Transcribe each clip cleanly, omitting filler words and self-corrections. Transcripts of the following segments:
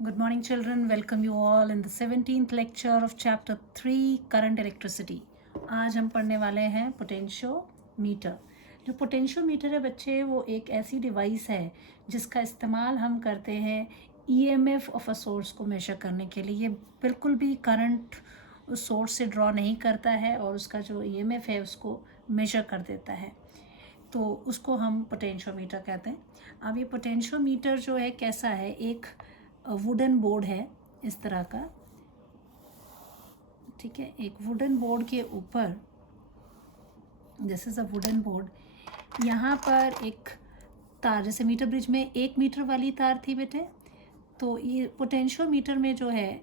Good morning, children. Welcome you all in the 17th lecture of chapter 3 current electricity. आज हम पढ़ने वाले हैं पोटेंशियोमीटर. जो पोटेंशियोमीटर है बच्चे, वो एक ऐसी डिवाइस है जिसका इस्तेमाल हम करते हैं ईएमएफ ऑफ अ सोर्स को मेजर करने के लिए. ये बिल्कुल भी करंट उस सोर्स से ड्रॉ नहीं करता है और उसका जो ईएमएफ है उसको मेजर कर देता है, तो उसको हम पोटेंशियोमीटर कहते हैं. अब ये पोटेंशियोमीटर जो है कैसा है, एक वुडन बोर्ड है इस तरह का, ठीक है. एक वुडन बोर्ड के ऊपर, this is a wooden board. यहाँ पर एक तार, जैसे मीटर ब्रिज में 1 मीटर वाली तार थी बेटे, तो ये पोटेंशियोमीटर में जो है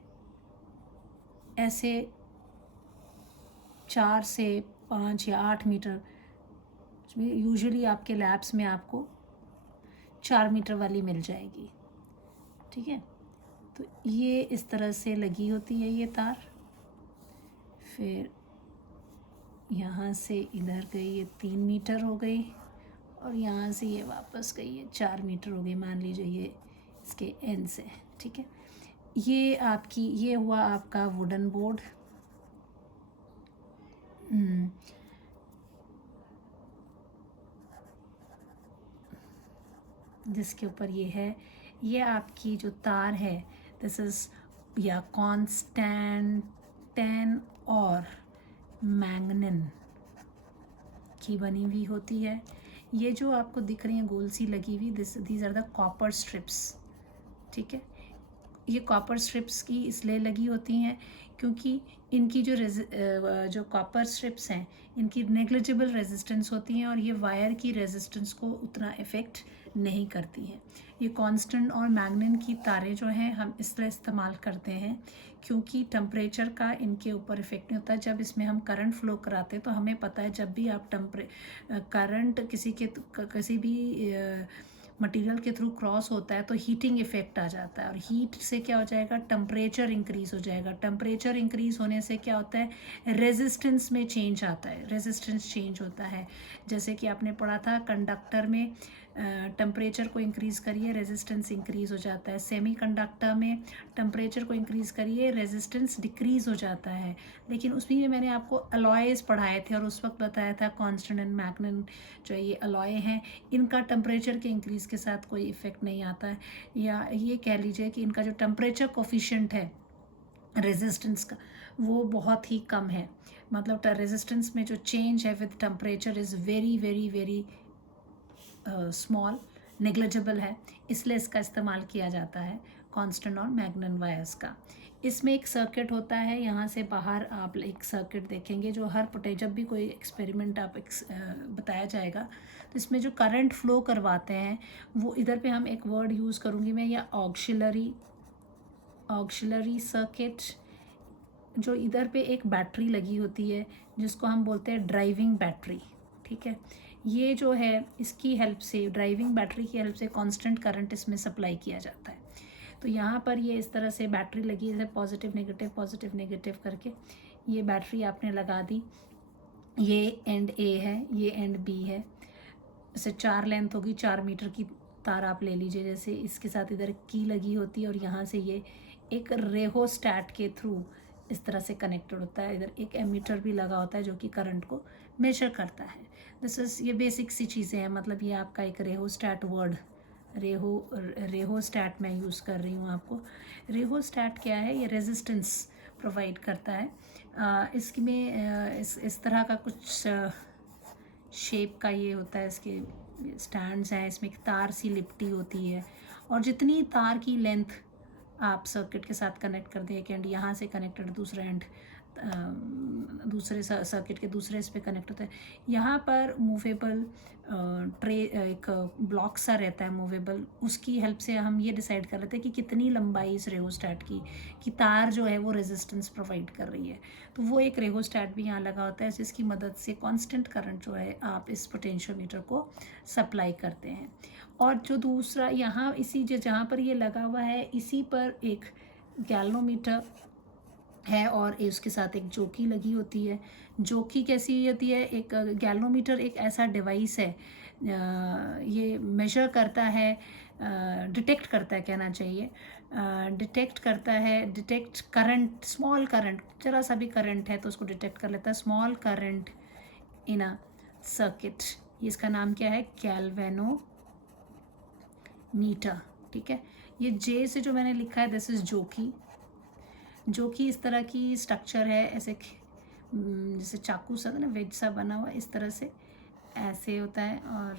ऐसे 4 से 5 या 8 मीटर, यूजुअली आपके लैब्स में आपको 4 मीटर वाली मिल जाएगी, ठीक है. तो ये इस तरह से लगी होती है ये तार, फिर यहाँ से इधर गई, ये 3 मीटर हो गई, और यहाँ से ये वापस गई, ये 4 मीटर हो गई, मान लीजिए ये इसके एंड से, ठीक है. ये हुआ आपका वुडन बोर्ड. जिसके ऊपर ये है, ये आपकी जो तार है, दिस इज़ या कॉन्स्टेंटाइन और मैंगनीन की बनी हुई होती है. ये जो आपको दिख रही है गोल सी लगी हुई, these are the copper strips, ठीक है. ये कॉपर स्ट्रिप्स की इसलिए लगी होती हैं क्योंकि इनकी जो कॉपर स्ट्रिप्स हैं, इनकी नेग्लिजिबल रेजिस्टेंस होती हैं और ये वायर की रेजिस्टेंस को उतना इफ़ेक्ट नहीं करती हैं. ये कांस्टेंट और मैग्नीन की तारें जो हैं हम इसलिए इस्तेमाल करते हैं क्योंकि टेम्परेचर का इनके ऊपर इफ़ेक्ट नहीं होता. जब इसमें हम करंट फ्लो कराते हैं तो हमें पता है जब भी आप करंट किसी भी मटेरियल के थ्रू क्रॉस होता है तो हीटिंग इफेक्ट आ जाता है, और हीट से क्या हो जाएगा, टेम्परेचर इंक्रीज़ हो जाएगा. टेम्परेचर इंक्रीज़ होने से क्या होता है, रेजिस्टेंस में चेंज आता है, रेजिस्टेंस चेंज होता है. जैसे कि आपने पढ़ा था कंडक्टर में टेम्परेचर को इंक्रीज़ करिए रेजिस्टेंस इंक्रीज़ हो जाता है. सेमी कंडक्टर में टेम्परेचर को इंक्रीज़ करिए रेजिस्टेंस डिक्रीज़ हो जाता है. लेकिन उसमें में मैंने आपको अलॉयज़ पढ़ाए थे और उस वक्त बताया था कांस्टेंट एंड मैग्नीन जो ये अलॉय हैं, इनका टेम्परेचर के इंक्रीज़ के साथ कोई इफ़ेक्ट नहीं आता है. या ये कह लीजिए कि इनका जो टेम्परेचर कोफिशिएंट है रेजिस्टेंस का, वो बहुत ही कम है. मतलब रेजिस्टेंस में जो चेंज है with temperature is very very very small, negligible है. इसलिए इसका इस्तेमाल किया जाता है कांस्टेंट और मैग्नीन वायर्स का. इसमें एक सर्किट होता है, यहाँ से बाहर आप एक सर्किट देखेंगे जो जब भी कोई एक्सपेरिमेंट आप बताया जाएगा तो इसमें जो करंट फ्लो करवाते हैं वो, इधर पे हम एक वर्ड यूज़ करूँगी मैं, या ऑक्सिलरी सर्किट. जो इधर पे एक बैटरी लगी होती है जिसको हम बोलते हैं ड्राइविंग बैटरी, ठीक है. ये जो है इसकी हेल्प से, ड्राइविंग बैटरी की हेल्प से कांस्टेंट करंट इसमें सप्लाई किया जाता है. तो यहाँ पर ये इस तरह से बैटरी लगी है, पॉजिटिव नेगेटिव करके ये बैटरी आपने लगा दी. ये एंड ए है, ये एंड बी है. इसे 4 लेंथ होगी, 4 मीटर की तार आप ले लीजिए. जैसे इसके साथ इधर की लगी होती है और यहाँ से ये एक रेहोस्टैट के थ्रू इस तरह से कनेक्टेड होता है. इधर एक एमीटर भी लगा होता है जो कि करंट को मेजर करता है. ये बेसिक सी चीज़ें हैं. मतलब ये आपका एक रेहोस्टैट वर्ड, रेहोस्टैट मैं यूज़ कर रही हूँ आपको. रेहोस्टैट क्या है, ये रेजिस्टेंस प्रोवाइड करता है. इस तरह का कुछ शेप का ये होता है, इसके स्टैंड्स हैं, इसमें एक तार सी लिपटी होती है, और जितनी तार की लेंथ आप सर्किट के साथ कनेक्ट कर दें, एक एंड यहाँ से कनेक्टेड, दूसरा एंड दूसरे सर्किट के दूसरे इस पे कनेक्ट होता है. यहाँ पर मूवेबल ट्रे, एक ब्लॉक सा रहता है मूवेबल, उसकी हेल्प से हम ये डिसाइड कर लेते हैं कि कितनी लंबाई इस रेहोस्टैट की तार जो है वो रेजिस्टेंस प्रोवाइड कर रही है. तो वो एक रेहोस्टैट भी यहाँ लगा होता है जिसकी मदद से कांस्टेंट करंट जो है आप इस पोटेंशियोमीटर को सप्लाई करते हैं. और जो दूसरा यहाँ जहाँ पर ये लगा हुआ है, इसी पर एक गैल्वेनोमीटर है और उसके साथ एक जोकी लगी होती है. जोकी कैसी होती है, एक गैल्वेनोमीटर एक ऐसा डिवाइस है, ये मेजर करता है, डिटेक्ट करता है कहना चाहिए, डिटेक्ट करता है, डिटेक्ट करंट, स्मॉल करंट, जरा सा भी करंट है तो उसको डिटेक्ट कर लेता है, small current in a circuit. इसका नाम क्या है? गैल्वेनोमीटर। ठीक है, ये जे से जो मैंने लिखा है दिस इज जोकी। जोकी इस तरह की स्ट्रक्चर है, ऐसे जैसे चाकू सा ना, वेज सा बना हुआ इस तरह से ऐसे होता है, और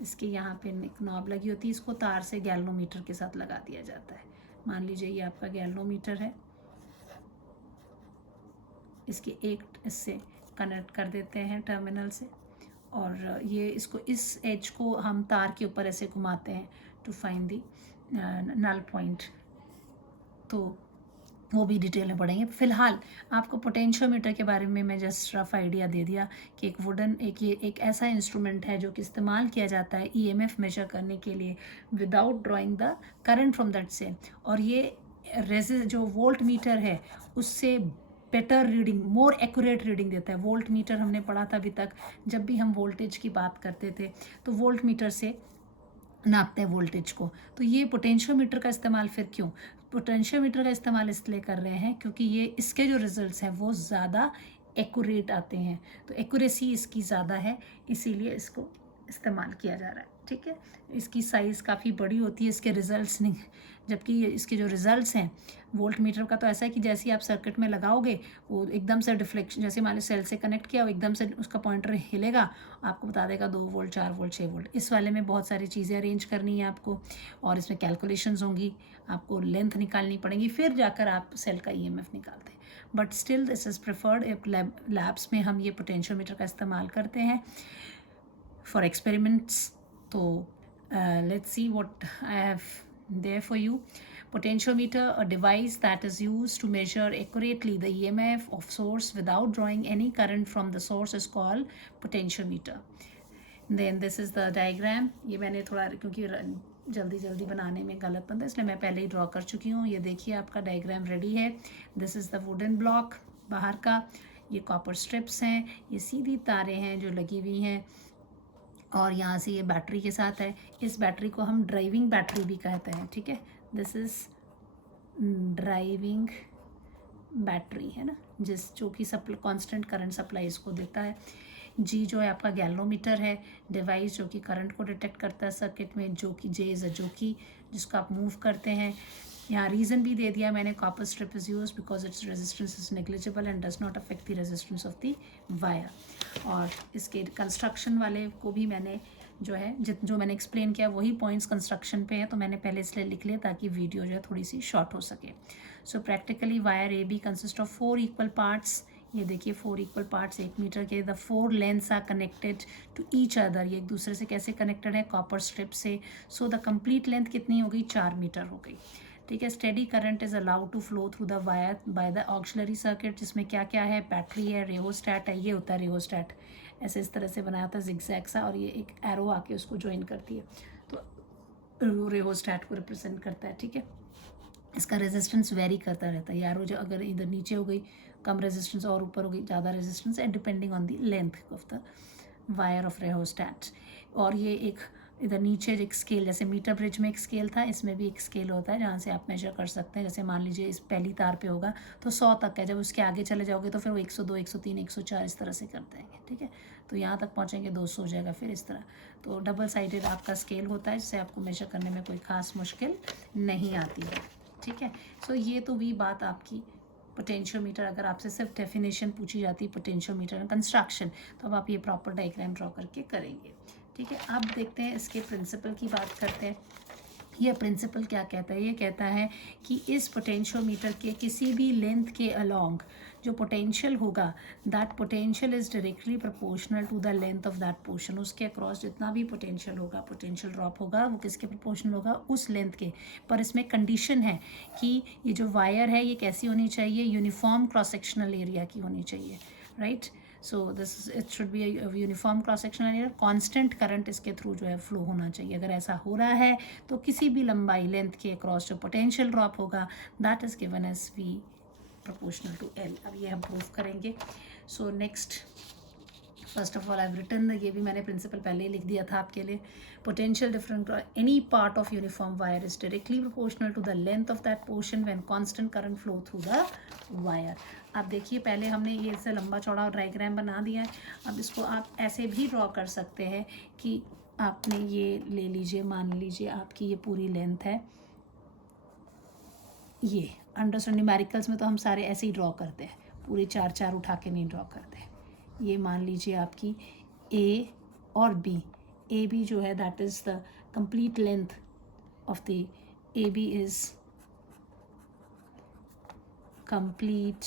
इसके यहाँ पे एक नॉब लगी होती है, इसको तार से गैल्वेनोमीटर के साथ लगा दिया जाता है। मान लीजिए ये आपका गैल्वेनोमीटर है, इसके एक इससे कनेक्ट कर देते हैं टर्मिनल से, और ये इसको इस एज को हम तार के ऊपर ऐसे घुमाते हैं to find the null point. तो वो भी डिटेल में पढ़ेंगे। फिलहाल आपको पोटेंशियोमीटर के बारे में मैं जस्ट रफ आइडिया दे दिया कि एक वुडन ये एक ऐसा इंस्ट्रूमेंट है जो कि इस्तेमाल किया जाता है ईएमएफ मेजर करने के लिए without drawing the current from that से, और ये जो वोल्ट मीटर है उससे better reading, more accurate reading देता है। वोल्ट मीटर हमने पढ़ा था अभी तक, जब भी हम वोल्टेज की बात करते थे तो वोल्ट मीटर से नापते हैं वोल्टेज को। तो ये पोटेंशियोमीटर का इस्तेमाल फिर क्यों? पोटेंशियोमीटर का इस्तेमाल इसलिए कर रहे हैं क्योंकि ये इसके जो रिजल्ट्स हैं वो ज़्यादा एक्यूरेट आते हैं, तो एक्यूरेसी इसकी ज़्यादा है, इसीलिए इसको इस्तेमाल किया जा रहा है। ठीक है, इसकी साइज़ काफ़ी बड़ी होती है, इसके रिजल्ट्स नहीं, जबकि इसके जो रिजल्ट्स हैं वोल्ट मीटर का तो ऐसा है कि जैसे ही आप सर्किट में लगाओगे वो एकदम से डिफ्लेक्शन, जैसे मान लो सेल से कनेक्ट किया वो एकदम से उसका पॉइंटर हिलेगा, आपको बता देगा 2 वोल्ट 4 वोल्ट 6 वोल्ट। इस वाले में बहुत सारी चीज़ें अरेंज करनी है आपको, और इसमें कैलकुलेशंस होंगी, आपको लेंथ निकालनी पड़ेगी, फिर जाकर आप सेल का ईएमएफ निकालते हैं। But still this is preferred. Labs में हम ये पोटेंशियोमीटर का इस्तेमाल करते हैं फॉर एक्सपेरिमेंट्स। तो let's see what I have there for you. Potentiometer, a device that is used to measure accurately the EMF of source without drawing any current from the source, is called potentiometer. Then this is the diagram. ये मैंने थोड़ा क्योंकि जल्दी बनाने में गलत बनता है इसलिए मैं पहले ही ड्रॉ कर चुकी हूँ। ये देखिए आपका डायग्राम रेडी है। This is the wooden block बाहर का, ये कॉपर स्ट्रिप्स हैं, ये सीधी तारें हैं जो लगी हुई हैं, और यहाँ से ये बैटरी के साथ है। इस बैटरी को हम ड्राइविंग बैटरी भी कहते हैं। ठीक है, दिस इज़ ड्राइविंग बैटरी है ना, जो कि कांस्टेंट करंट सप्लाई इसको देता है। जी जो है आपका गैल्वेनोमीटर है, डिवाइस जो कि करंट को डिटेक्ट करता है सर्किट में, जो कि जे इज़ अ जोकी जिसको आप मूव करते हैं। यहाँ रीज़न भी दे दिया मैंने, copper strip is use because its resistance is negligible and does not affect the resistance of the wire. और इसके कंस्ट्रक्शन वाले को भी मैंने जो है जो मैंने एक्सप्लेन किया वही पॉइंट्स कंस्ट्रक्शन पे है, तो मैंने पहले इसलिए लिख लिया ताकि वीडियो जो है थोड़ी सी शॉर्ट हो सके। So practically wire A B consist of 4 equal parts. ये देखिए 4 इक्वल पार्ट्स 1 मीटर के। The 4 lengths are connected to each other. ये एक दूसरे से कैसे कनेक्टेड है? कॉपर स्ट्रिप से। सो द कंप्लीट लेंथ कितनी हो गई? 4 मीटर हो गई। ठीक है, steady current is allowed to flow through the wire by the auxiliary circuit, जिसमें क्या क्या है? बैटरी है, रेहोस्टैट है, ये होता है रेहोस्टैट, ऐसे इस तरह से बनाया होता है जिगजैग सा, और ये एक एरो आके उसको ज्वाइन करती है, तो रेहोस्टैट को रिप्रेजेंट करता है। ठीक है, इसका रेजिस्टेंस वेरी करता रहता है, यारो जो अगर इधर नीचे हो गई कम रेजिस्टेंस और ऊपर हो गई ज़्यादा रेजिस्टेंस है, depending on the length of the wire of rheostat. और ये एक इधर नीचे एक स्केल, जैसे मीटर ब्रिज में एक स्केल था, इसमें भी एक स्केल होता है जहाँ से आप मेजर कर सकते हैं। जैसे मान लीजिए इस पहली तार पे होगा तो 100 तक है, जब उसके आगे चले जाओगे तो फिर वो 102, 103, 104 इस तरह से करते हैं। ठीक है, तो यहाँ तक पहुँचेंगे 200 हो जाएगा, फिर इस तरह। तो डबल साइडेड आपका स्केल होता है जिससे आपको मेजर करने में कोई ख़ास मुश्किल नहीं आती है। ठीक है, सो ये तो भी बात आपकी पोटेंशियोमीटर। अगर आपसे सिर्फ डेफिनेशन पूछी जाती है पोटेंशियोमीटर कंस्ट्रक्शन, तो अब आप ये प्रॉपर डायग्राम ड्रॉ करके करेंगे। ठीक है, अब देखते हैं इसके प्रिंसिपल की बात करते हैं। यह प्रिंसिपल क्या कहता है? ये कहता है कि इस पोटेंशियोमीटर के किसी भी लेंथ के अलोंग जो पोटेंशियल होगा, that potential is directly proportional to the length of that portion. उसके अक्रॉस जितना भी पोटेंशियल होगा, पोटेंशियल ड्रॉप होगा, वो किसके प्रोपोर्शनल होगा? उस लेंथ के। पर इसमें कंडीशन है कि ये जो वायर है ये कैसी होनी चाहिए? यूनिफॉर्म क्रॉस सेक्शनल एरिया की होनी चाहिए, right. So this it should be uniform cross sectional area. Constant current इसके थ्रू जो है फ्लो होना चाहिए। अगर ऐसा हो रहा है तो किसी भी लंबाई लेंथ के अक्रॉस जो पोटेंशियल ड्रॉप होगा that is given as V proportional to L। अब ये हम प्रूव करेंगे। So next first of all I have written, ये भी मैंने प्रिंसिपल पहले ही लिख दिया था आपके लिए. Potential different any part of uniform wire is directly proportional to the length of that portion when constant current flow through the wire. अब देखिए पहले हमने ये से लंबा चौड़ा डायग्राम बना दिया है. अब इसको आप ऐसे भी ड्रॉ कर सकते हैं कि आपने ये ले लीजिए, मान लीजिए आपकी ये पूरी लेंथ है. ये अंडरस्टैंड न्यूमेरिकल्स में तो हम सारे ऐसे ही ड्रॉ करते हैं, पूरे चार चार उठा के नहीं ड्रॉ करते. ये मान लीजिए आपकी ए और बी. ए बी जो है that is the complete length of the A B is complete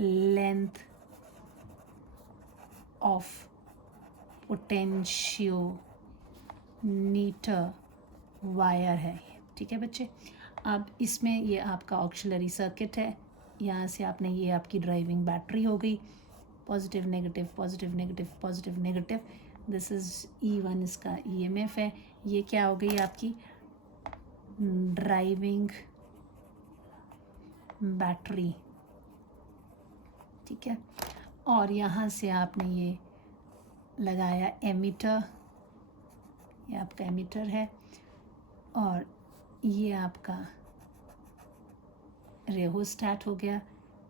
length of potentiometer wire है. ठीक है बच्चे. अब इसमें ये आपका ऑक्सिलरी सर्किट है. यहाँ से आपने ये आपकी ड्राइविंग बैटरी हो गई. Positive negative positive negative positive negative. This is E1 इसका EMF है. ये क्या हो गई आपकी ड्राइविंग बैटरी. ठीक है. और यहाँ से आपने ये लगाया एमीटर. ये आपका एमीटर है. और ये आपका रेहोस्टैट हो गया.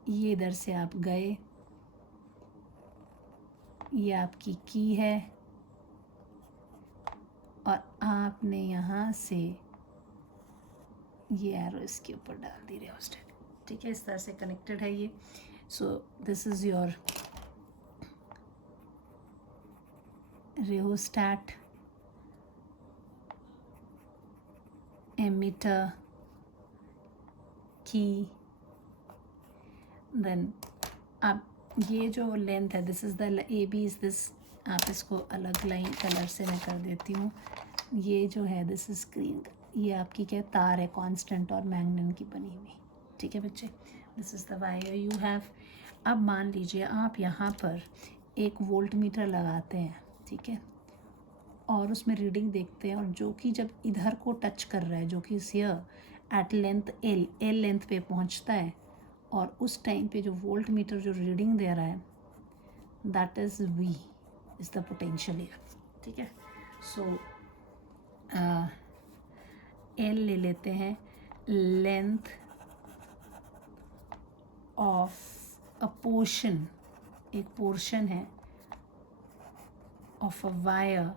ये इधर से आप गए. ये आपकी की है. और आपने यहाँ से ये एरो इसके ऊपर डाल दी रेहोस्टैट. ठीक है. इस तरह से कनेक्टेड है ये. So this is your rheostat, ammeter, key. Then अब ये जो लेंथ है this is the A B is this. आप इसको अलग लाइन कलर से मैं कर देती हूँ. ये जो है दिस इज स्क्रीन. ये आपकी क्या तार है कांस्टेंट और मैग्नेट की बनी हुई. ठीक है बच्चे. This is the wire you have. अब मान लीजिए आप यहाँ पर एक वोल्ट मीटर लगाते हैं. ठीक है. और उसमें रीडिंग देखते हैं. और जो कि जब इधर को टच कर रहा है, जो कि here at length L length पे पहुँचता है, और उस टाइम पे जो वोल्ट मीटर जो रीडिंग दे रहा है that is V is the potential here. ठीक है. सो L ले लेते हैं. लेंथ ऑफ अ पोर्शन, एक पोर्शन है of a wire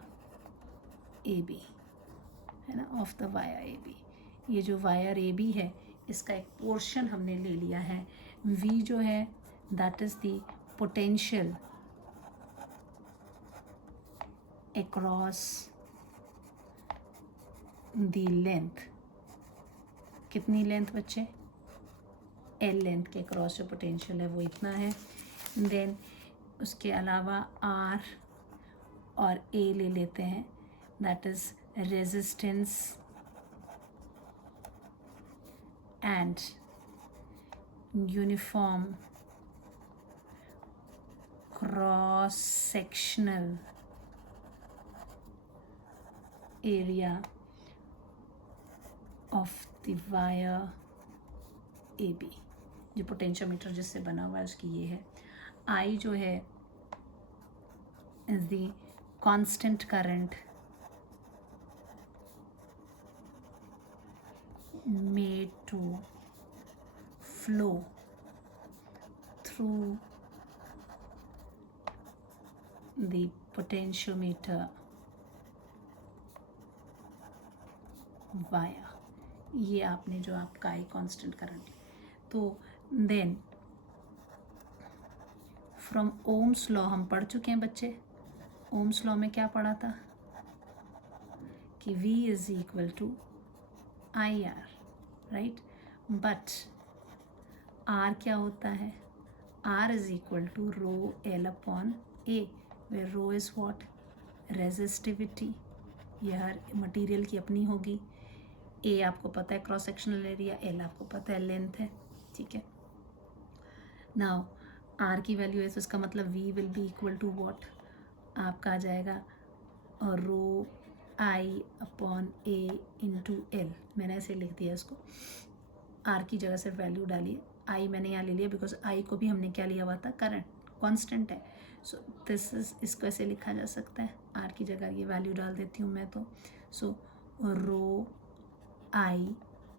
A B, है ना, of the wire A B. ये जो वायर ए बी है इसका एक पोर्शन हमने ले लिया है. V जो है that is the potential across the length. कितनी लेंथ बच्चे? L लेंथ के क्रॉस जो पोटेंशियल है वो इतना है. देन उसके अलावा R और A ले लेते हैं. That is resistance and uniform cross sectional area of the wire AB. जो पोटेंशियोमीटर जिससे बना हुआ है उसकी ये है. I जो है is the constant current made to flow through the potentiometer via. ये आपने जो आपका आई कांस्टेंट करंट. तो देन फ्रॉम ओम्स लॉ हम पढ़ चुके हैं बच्चे. ओम्स लॉ में क्या पढ़ा था कि V is equal to IR, right. But R क्या होता है? R is equal to rho L upon A, where rho is what? Resistivity. यह हर मटेरियल की अपनी होगी. A आपको पता है क्रॉस सेक्शनल एरिया, L आपको पता है लेंथ है. ठीक है. नाउ R की वैल्यू है तो इसका मतलब V will be equal to what? आपका आ जाएगा rho I upon A into L. मैंने ऐसे लिख दिया इसको. R की जगह सिर्फ वैल्यू डालिए. I मैंने यहाँ ले लिया बिकॉज I को भी हमने क्या लिया हुआ था? करंट, कांस्टेंट है। सो दिस इज, इसको ऐसे लिखा जा सकता है, आर की जगह ये वैल्यू डाल देती हूँ मैं तो। सो रो आई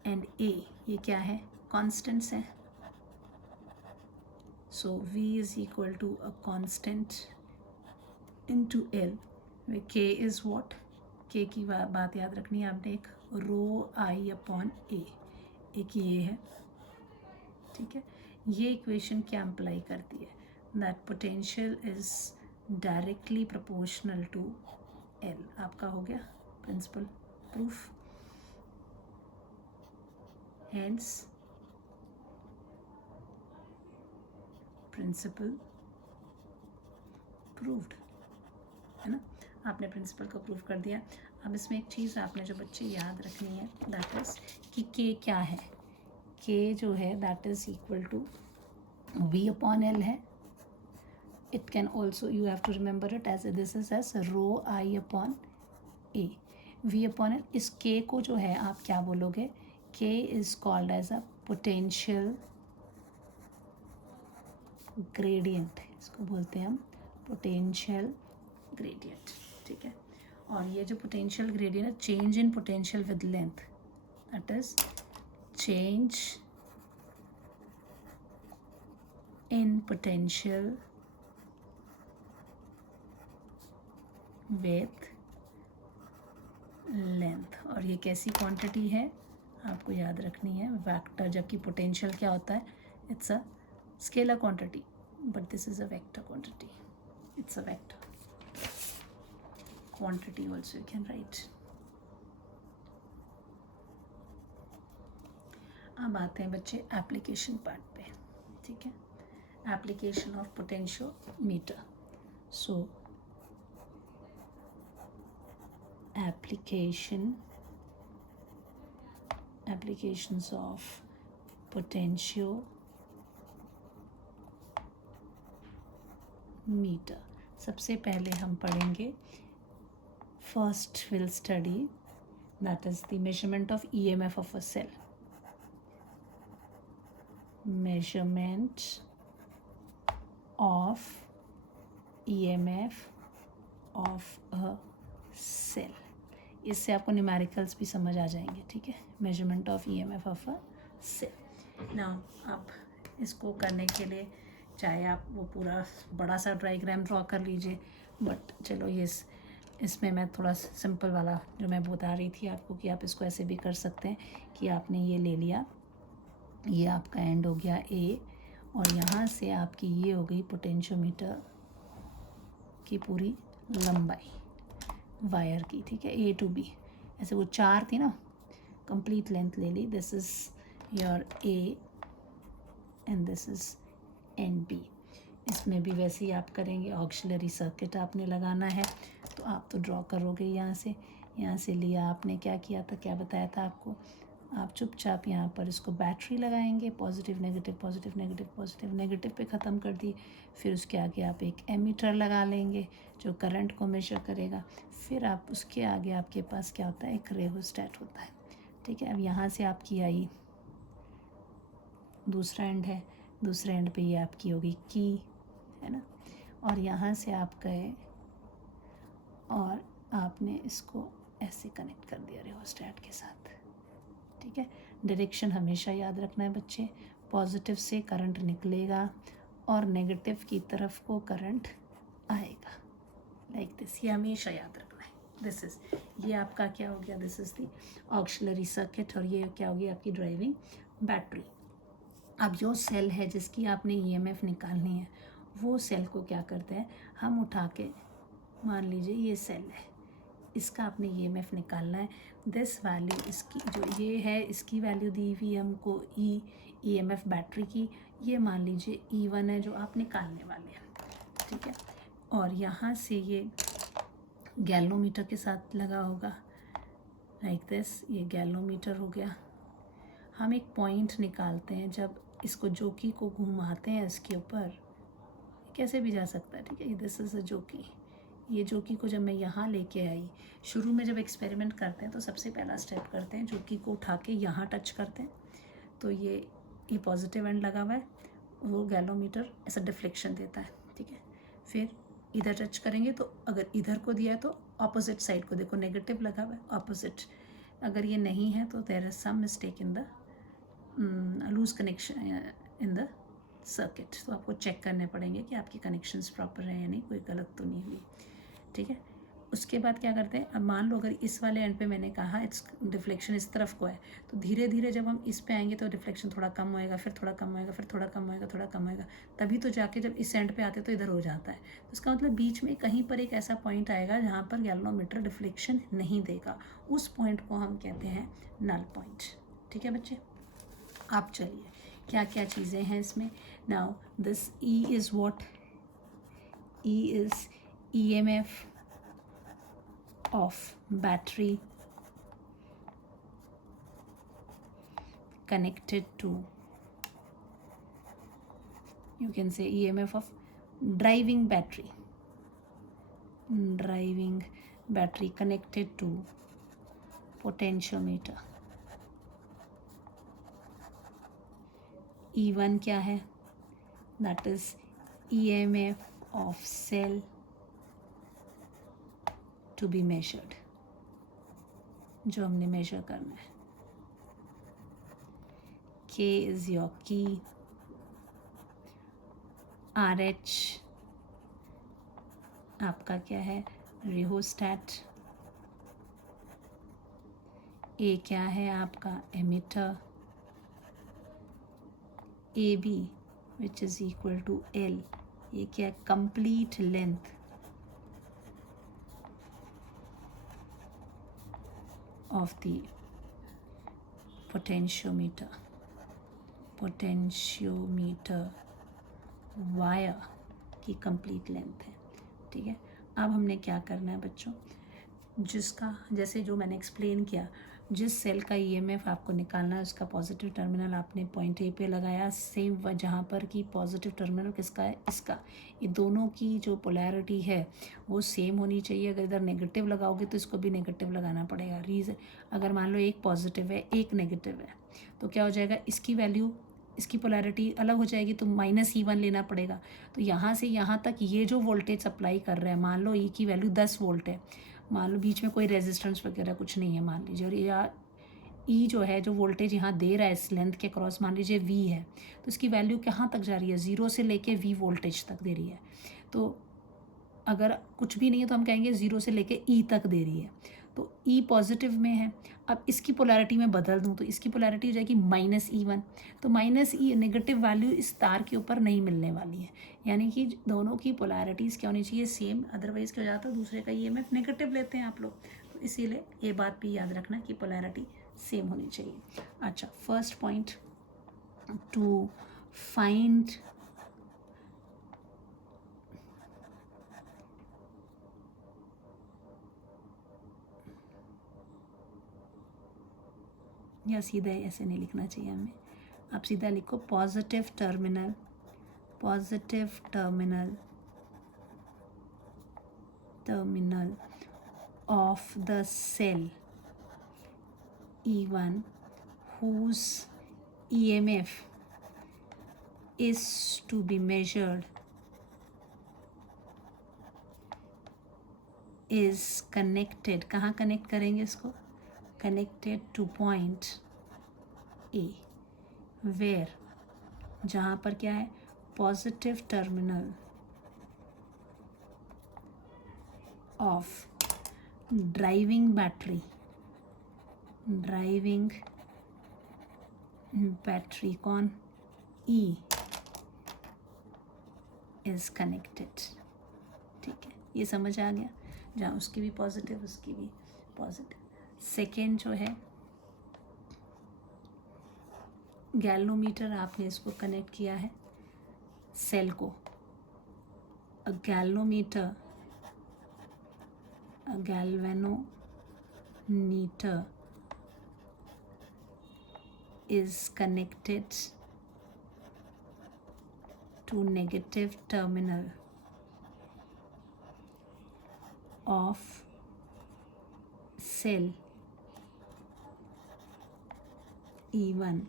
एंड ए ये क्या है, कांस्टेंट्स हैं। So v is equal to a constant into l, k is what, k की बात याद रखनी है आपने, एक रो आई अपॉन ए, एक ये है, ठीक है। ये इक्वेशन क्या अप्लाई करती है, that potential is directly proportional to l। आपका हो गया principle proof, hence principle proved, है ना। आपने प्रिंसिपल को प्रूव कर दिया। अब इसमें एक चीज़ आपने जो बच्चे याद रखनी है, दैट इज़ कि के क्या है, के जो है that is equal to v upon L है। It can also, you have to remember it as this is as rho I upon A, v upon L. इस k को जो है आप क्या बोलोगे, k is called as a potential gradient, इसको बोलते हैं हम पोटेंशियल ग्रेडियंट, ठीक है। और ये जो पोटेंशियल ग्रेडियंट है, change in potential with length, that is change in potential with length. और ये कैसी क्वांटिटी है आपको याद रखनी है, वेक्टर, जबकि पोटेंशियल क्या होता है, it's a scalar quantity, but this is a vector quantity, it's a vector quantity also you can write। अब आते हैं बच्चे एप्लीकेशन पार्ट पे, ठीक है। Application of potentiometer. So applications of potentiometer। सबसे पहले हम पढ़ेंगे, first will study that is the measurement of EMF of a cell, measurement of EMF of a cell. इससे आपको न्यूमेरिकल्स भी समझ आ जाएंगे, ठीक है। Measurement of EMF of a cell. Now आप इसको करने के लिए चाहे आप वो पूरा बड़ा सा डायग्राम ड्रॉ कर लीजिए, बट चलो ये इसमें मैं थोड़ा सिंपल वाला जो मैं बता रही थी आपको कि आप इसको ऐसे भी कर सकते हैं कि आपने ये ले लिया, ये आपका एंड हो गया A, और यहाँ से आपकी ये हो गई पोटेंशियोमीटर की पूरी लंबाई वायर की, ठीक है, A to B। ऐसे वो 4 थी ना, कंप्लीट लेंथ ले ली, this is your A and this is NB। इसमें भी वैसे ही आप करेंगे, ऑक्सिलरी सर्किट आपने लगाना है, तो आप तो ड्रॉ करोगे यहाँ से लिया आपने, क्या किया था, क्या बताया था आपको, आप चुपचाप यहाँ पर इसको बैटरी लगाएंगे, positive negative positive negative positive negative पे ख़त्म कर दिए। फिर उसके आगे आप एक एमीटर लगा लेंगे जो करंट को मेजर करेगा। फिर आप उसके आगे आपके पास क्या होता है, एक रेहोस्टैट होता है, ठीक है। अब यहाँ से आपकी आई, दूसरा एंड है, दूसरे एंड पे ये आपकी होगी की, है ना, और यहाँ से आप गए और आपने इसको ऐसे कनेक्ट कर दिया रेहोस्टैट के साथ, ठीक है। डायरेक्शन हमेशा याद रखना है बच्चे, पॉजिटिव से करंट निकलेगा और नेगेटिव की तरफ को करंट आएगा, लाइक दिस, ये हमेशा याद रखना है। दिस इज़, ये आपका क्या हो गया, this is the auxiliary circuit, और ये क्या होगी आपकी ड्राइविंग बैटरी। अब जो सेल है जिसकी आपने EMF निकालनी है, वो सेल को क्या करते हैं हम उठा के, मान लीजिए ये सेल है, इसका आपने EMF निकालना है। दिस वैल्यू, इसकी जो ये है इसकी वैल्यू दी हुई हमको EMF बैटरी की, ये मान लीजिए E1 है जो आप निकालने वाले हैं, ठीक है। और यहाँ से ये गैल्वोमीटर के साथ लगा होगा, लाइक दिस, ये गैल्वोमीटर हो गया। हम एक पॉइंट निकालते हैं, जब इसको जोकी को घुमाते हैं इसके ऊपर, कैसे भी जा सकता है, ठीक है। दिस इज़ अ जोकी, ये जोकी को जब मैं यहाँ लेके आई, शुरू में जब एक्सपेरिमेंट करते हैं तो सबसे पहला स्टेप करते हैं, जोकी को उठा के यहाँ टच करते हैं, तो ये पॉजिटिव एंड लगा हुआ है, वो गैल्वोमीटर ऐसा डिफ्लेक्शन देता है, ठीक है। फिर इधर टच करेंगे तो अगर इधर को दिया है तो ऑपोजिट साइड को देखो, नेगेटिव लगा हुआ है ऑपोजिट। अगर ये नहीं है तो there is some mistake in the loose connection in the circuit. तो आपको चेक करने पड़ेंगे कि आपके कनेक्शंस प्रॉपर हैं या नहीं, कोई गलत तो नहीं हुई, ठीक है। उसके बाद क्या करते हैं, अब मान लो अगर इस वाले एंड पे मैंने कहा इट्स डिफ्लेक्शन इस तरफ को है, तो धीरे धीरे जब हम इस पे आएंगे तो डिफ्लेक्शन थोड़ा कम होएगा, फिर थोड़ा कम होएगा, फिर थोड़ा कम होएगा, थोड़ा कम होएगा, तभी तो जाके जब इस एंड पे आते तो इधर हो जाता है। तो इसका मतलब बीच में कहीं पर एक ऐसा पॉइंट आएगा जहाँ पर गैल्वेनोमीटर डिफ्लेक्शन नहीं देगा, उस पॉइंट को हम कहते हैं नल पॉइंट, ठीक है बच्चे। आप चलिए क्या क्या चीज़ें हैं इसमें। Now this E is what, E is EMF of battery connected to, you can say EMF of driving battery connected to potentiometer। E1 क्या है, that is EMF of cell to be measured, जो हमने major करना है। K is your key, RH आपका क्या है, रिहोस्टैट। A क्या है आपका, emitter. AB which is equal to L, ये क्या है, complete length of the potentiometer wire की कंप्लीट लेंथ है, ठीक है। अब हमने क्या करना है बच्चों, जिसका जैसे जो मैंने एक्सप्लेन किया, जिस सेल का EMF आपको निकालना है उसका पॉजिटिव टर्मिनल आपने पॉइंट ए पे लगाया, सेम जहाँ पर कि पॉजिटिव टर्मिनल किसका है, इसका। ये दोनों की जो पोलैरिटी है वो सेम होनी चाहिए। अगर इधर नेगेटिव लगाओगे तो इसको भी नेगेटिव लगाना पड़ेगा। रीज़न, अगर मान लो एक पॉजिटिव है एक नेगेटिव है तो क्या हो जाएगा, इसकी वैल्यू, इसकी पोलैरिटी अलग हो जाएगी, तो -E1 लेना पड़ेगा। तो यहाँ से यहाँ तक ये जो वोल्टेज सप्लाई कर रहा है, मान लो E की वैल्यू 10 वोल्ट है, मान लो बीच में कोई रेजिस्टेंस वगैरह कुछ नहीं है मान लीजिए, और या E जो है जो वोल्टेज यहाँ दे रहा है इस लेंथ के क्रॉस मान लीजिए V है, तो इसकी वैल्यू कहाँ तक जा रही है, 0 से लेके V वोल्टेज तक दे रही है। तो अगर कुछ भी नहीं है तो हम कहेंगे 0 से लेके E तक दे रही है, तो E पॉजिटिव में है। अब इसकी पोलैरिटी में बदल दूँ तो इसकी पोलैरिटी हो जाएगी -E1, तो -E नेगेटिव वैल्यू इस तार के ऊपर नहीं मिलने वाली है, यानी कि दोनों की पोलैरिटीज़ क्या होनी चाहिए, सेम। अदरवाइज़ क्या हो जाता है, दूसरे का EMF नेगेटिव लेते हैं आप लोग, तो इसीलिए ये बात भी याद रखना कि पोलैरिटी सेम होनी चाहिए। अच्छा, फर्स्ट पॉइंट, टू फाइंड या सीधा ऐसे नहीं लिखना चाहिए हमें, आप सीधा लिखो positive terminal of the cell E1 whose EMF is to be measured is connected, कहाँ कनेक्ट करेंगे इसको, connected to point A, where, जहाँ पर क्या है, positive terminal of driving battery कौन, E इज कनेक्टेड, ठीक है। ये समझ आ गया, जहाँ उसकी भी पॉजिटिव उसकी भी पॉजिटिव। सेकेंड जो है गैल्वेनोमीटर, आपने इसको कनेक्ट किया है सेल को। अ galvanometer is connected to negative terminal of cell E1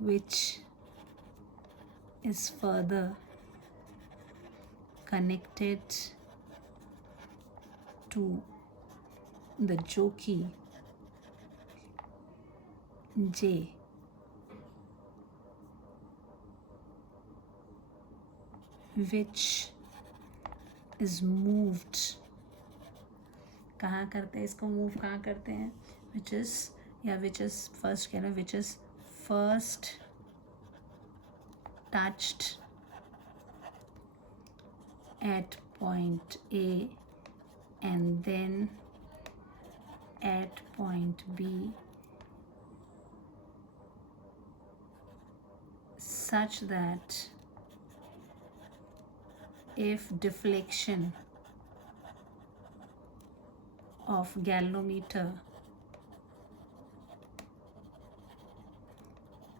which is further connected to the jockey J, which is moved, कहाँ करते हैं इसको मूव, कहाँ करते हैं, which is first कह रहे हैं, which is first touched at point A and then at point B such that if deflection of galvanometer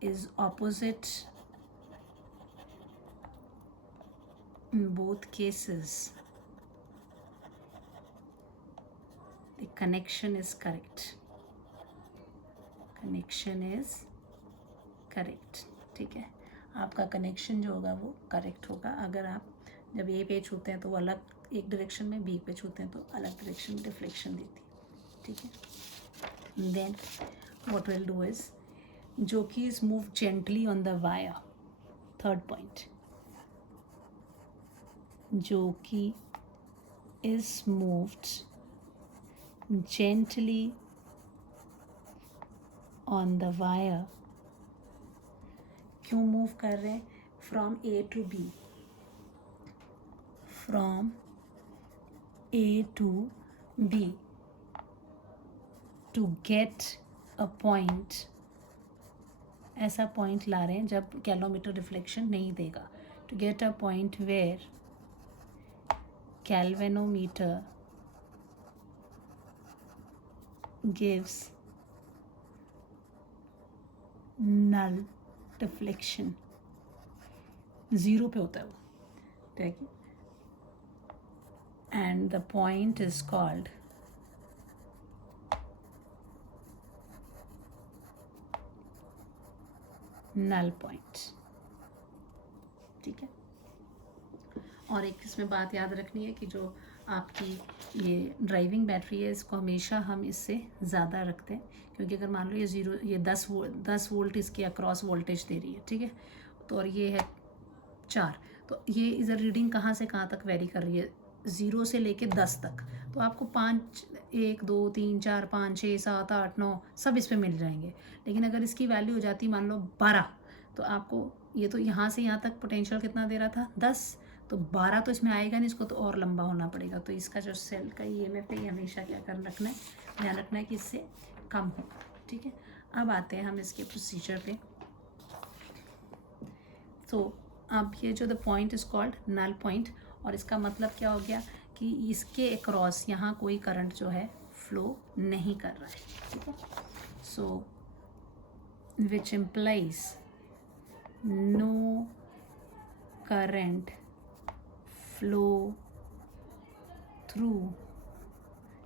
is opposite in both cases, the connection is correct. Connection is correct. ठीक है, आपका connection जो होगा वो correct होगा। अगर आप जब ए पे छूते हैं तो वो अलग एक डायरेक्शन में, बी पे छूते हैं तो अलग डायरेक्शन में डिफ्लेक्शन देती है। ठीक है, then what will do is jockey is moved gently on the wire. Third point, jockey is moved gently on the wire. क्यों मूव कर रहे हैं? From A to B, from A to B to get a point. ऐसा point ला रहे हैं जब galvanometer reflection नहीं देगा। To get a point where galvanometer gives null deflection. Zero पे होता है वो, ठीक है, and the point is called null point. ठीक है, और एक इसमें बात याद रखनी है कि जो आपकी ये ड्राइविंग बैटरी है इसको हमेशा हम इससे ज़्यादा रखते हैं, क्योंकि अगर मान लो ये 10 वोल्ट इसके अक्रॉस वोल्टेज दे रही है। ठीक है, तो और ये है 4, तो ये इधर रीडिंग कहाँ से कहाँ तक वेरी कर रही है, 0 से लेके 10 तक। तो आपको 5, 1, 2, 3, 4, 5, 6, 7, 8, 9 सब इस पे मिल जाएंगे। लेकिन अगर इसकी वैल्यू हो जाती मान लो 12, तो आपको ये तो यहाँ से यहाँ तक पोटेंशियल कितना दे रहा था 10, तो 12 तो इसमें आएगा नहीं, इसको तो और लंबा होना पड़ेगा। तो इसका जो सेल का EMF है ये हमेशा क्या कर रखना है, ध्यान रखना है कि इससे कम हो। ठीक है, अब आते हैं हम इसके प्रोसीजर पे। तो अब ये जो the point is called null point, और इसका मतलब क्या हो गया कि इसके अक्रॉस यहाँ कोई करंट जो है फ्लो नहीं कर रहा है। ठीक है, so which implies no current flow through.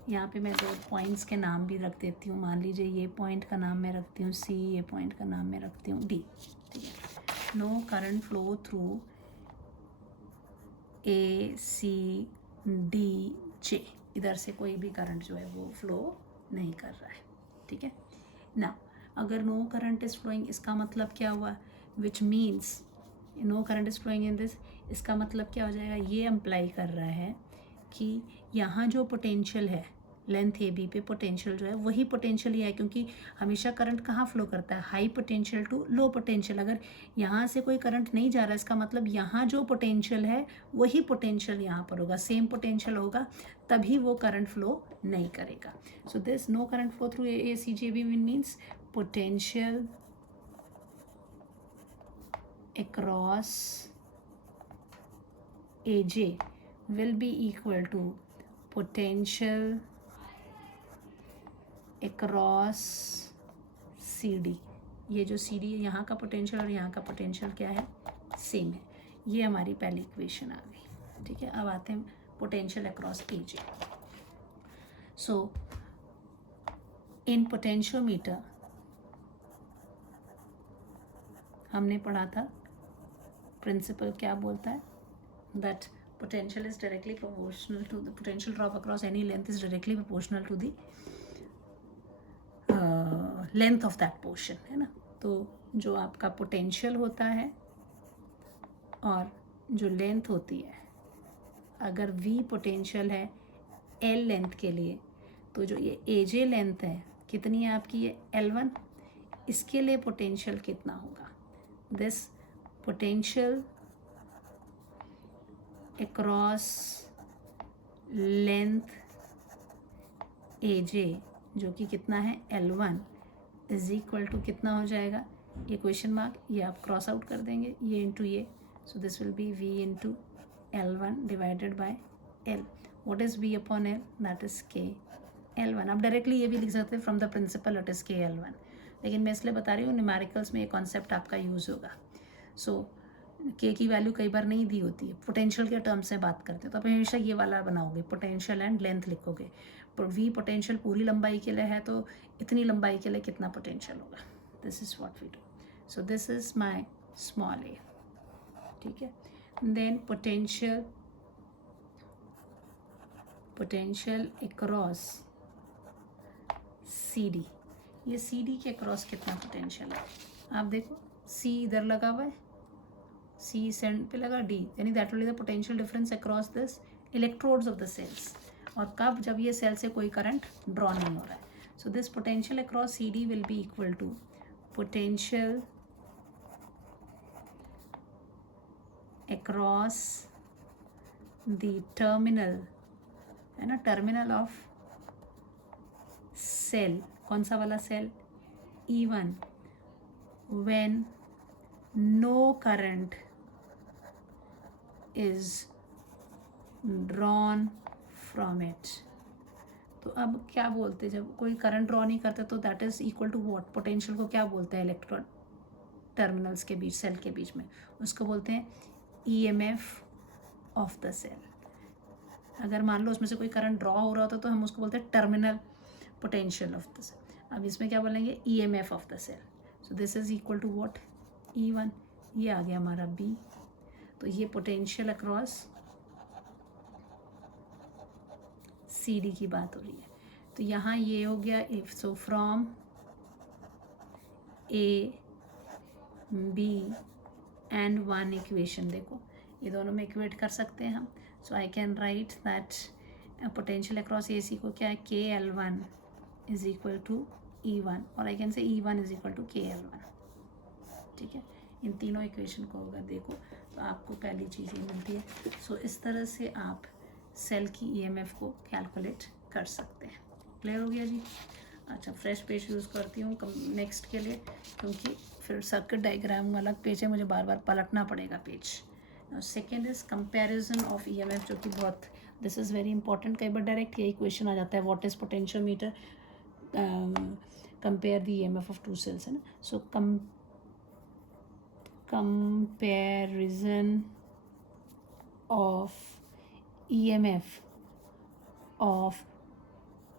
यहाँ पे मैं 2 पॉइंट्स के नाम भी रख देती हूँ। मान लीजिए ये पॉइंट का नाम मैं रखती हूँ C, ये पॉइंट का नाम मैं रखती हूँ D। ठीक है, no current flow through A, C, D, J। इधर से कोई भी करंट जो है वो फ्लो नहीं कर रहा है। ठीक है ना, अगर नो करंट इज फ्लोइंग इसका मतलब क्या हुआ, which means no current is flowing in this, इसका मतलब क्या हो जाएगा, ये अम्प्लाई कर रहा है कि यहाँ जो पोटेंशियल है लेंथ AB पे पोटेंशियल जो है वही पोटेंशियल ही है, क्योंकि हमेशा करंट कहाँ फ्लो करता है, high potential to low potential. अगर यहाँ से कोई करंट नहीं जा रहा है इसका मतलब यहाँ जो पोटेंशियल है वही पोटेंशियल यहाँ पर होगा, सेम पोटेंशियल होगा, तभी वो करंट फ्लो नहीं करेगा। So this no current flow through ACJB means potential across AJ will be equal to potential across CD। ये जो CD है यहाँ का पोटेंशियल और यहाँ का पोटेंशियल क्या है, सेम है। ये हमारी पहली इक्वेशन आ गई। ठीक है, अब आते हैं potential across AJ। So in potentiometer हमने पढ़ा था प्रिंसिपल क्या बोलता है, that potential is directly proportional to the potential drop across any length is directly proportional to the length of that portion, है ना। तो जो आपका पोटेंशियल होता है और जो लेंथ होती है, अगर v पोटेंशियल है l लेंथ के लिए, तो जो ये AJ लेंथ है कितनी है आपकी, ये L1, इसके लिए पोटेंशियल कितना होगा, this potential across length AJ जो कि कितना है L1 इज इक्वल टू कितना हो जाएगा, ये क्वेश्चन मार्क, ये आप क्रॉस आउट कर देंगे, ये इंटू ये, so this will B V into L1 divided by L. What is V upon L, that is K L1. आप डायरेक्टली ये भी लिख सकते हैं from the principal it is K L1, लेकिन मैं इसलिए बता रही हूँ न्यूमेरिकल्स में ये कॉन्सेप्ट आपका यूज़ होगा. सो K की वैल्यू कई बार नहीं दी होती है, पोटेंशियल के टर्म से बात करते हैं, तो आप हमेशा ये वाला बनाओगे, पोटेंशियल एंड लेंथ लिखोगे. V पोटेंशियल पूरी लंबाई के लिए है, तो इतनी लंबाई के लिए कितना पोटेंशियल होगा, this is what we do. So this is my small a, ठीक है. देन पोटेंशियल अक्रॉस CD, ये CD के अक्रॉस कितना पोटेंशियल है, आप देखो C इधर लगा हुआ है, C सेंड पे लगा D, यानी that will be the potential difference across this electrodes of the cells. और कब, जब ये सेल से कोई करंट ड्रॉ नहीं हो रहा है. So this potential across CD will be equal to potential across the terminal, है ना, टर्मिनल ऑफ सेल, कौन सा वाला cell, E1, when no current is drawn from it. तो अब क्या बोलते हैं, जब कोई करंट ड्रॉ नहीं करते तो that is equal to what, potential को क्या बोलते हैं, इलेक्ट्रॉन टर्मिनल्स के बीच, सेल के बीच में, उसको बोलते हैं EMF ऑफ द सेल. अगर मान लो उसमें से कोई करंट ड्रॉ हो रहा होता तो हम उसको बोलते हैं terminal potential of the cell. अब इसमें क्या बोलेंगे, EMF of the cell. So this is equal to what, E1, ये आ गया हमारा B. तो ये पोटेंशियल अक्रॉस CD की बात हो रही है. तो यहाँ ये हो गया if, so from A B and 1 equation, देखो ये दोनों में इक्वेट कर सकते हैं हम. So I can write that potential across AC को क्या है, K L1 is equal to E1, और I can say E1 is equal to K L1, ठीक है. इन तीनों इक्वेशन को अगर देखो तो आपको पहली चीज़ ये मिलती है. सो इस तरह से आप सेल की EMF को कैलकुलेट कर सकते हैं. क्लियर हो गया जी. अच्छा, फ्रेश पेज यूज़ करती हूँ नेक्स्ट के लिए, क्योंकि फिर सर्किट डायग्राम वाला पेज है, मुझे बार बार पलटना पड़ेगा page. Second is comparison of EMF, जो कि बहुत, दिस इज़ वेरी इंपॉर्टेंट. कई बार डायरेक्ट यही क्वेश्चन आ जाता है, what is potentiometer, compare the EMF of 2 sales, है ना. सो comparison of EMF of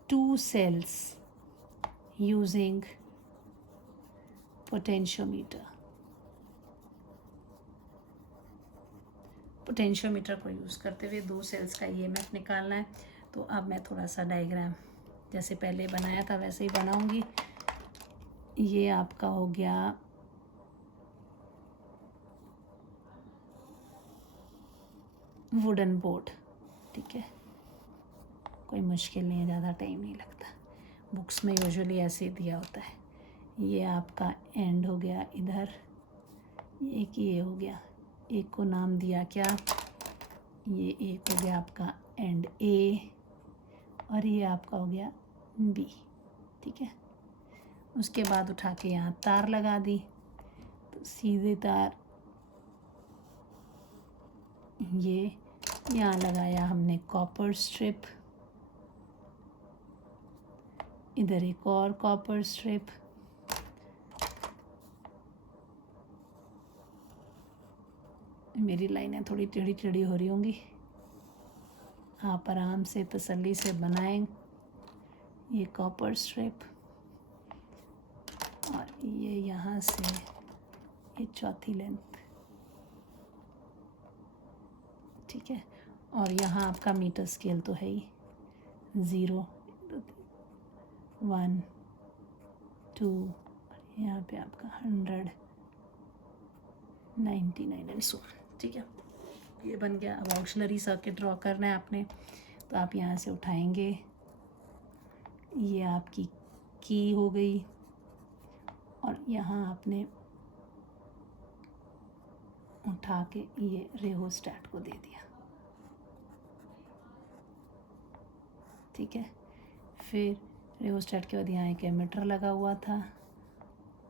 2 cells using potentiometer. Potentiometer को यूज़ करते हुए 2 सेल्स का EMF निकालना है. तो अब मैं थोड़ा सा डायग्राम जैसे पहले बनाया था वैसे ही बनाऊंगी. ये आपका हो गया वुडन बोर्ड, ठीक है, कोई मुश्किल नहीं है, ज़्यादा टाइम नहीं लगता. बुक्स में यूजुअली ऐसे ही दिया होता है. ये आपका एंड हो गया इधर, एक ये हो गया, एक को नाम दिया क्या, ये एक हो गया आपका एंड A, और ये आपका हो गया B, ठीक है. उसके बाद उठा के यहाँ तार लगा दी, तो सीधे तार ये यहाँ लगाया हमने कॉपर स्ट्रिप, इधर एक और कॉपर स्ट्रिप, मेरी लाइनें थोड़ी टेढ़ी टेढ़ी हो रही होंगी, आप आराम से तसल्ली से बनाएं. ये कॉपर स्ट्रिप, और ये यहाँ से ये चौथी लेंथ, ठीक है। और यहाँ आपका मीटर स्केल तो है ही, 0 1 2, यहाँ पे आपका 100 99 एंड सो। ठीक है, ये बन गया। अब ऑक्सिलरी सर्किट ड्रॉ करना है आपने, तो आप यहाँ से उठाएंगे, ये आपकी की हो गई, और यहाँ आपने उठा के ये रेहोस्टैट को दे दिया। ठीक है, फिर रेहोस्टैट के बाद यहाँ एक एमिटर लगा हुआ था,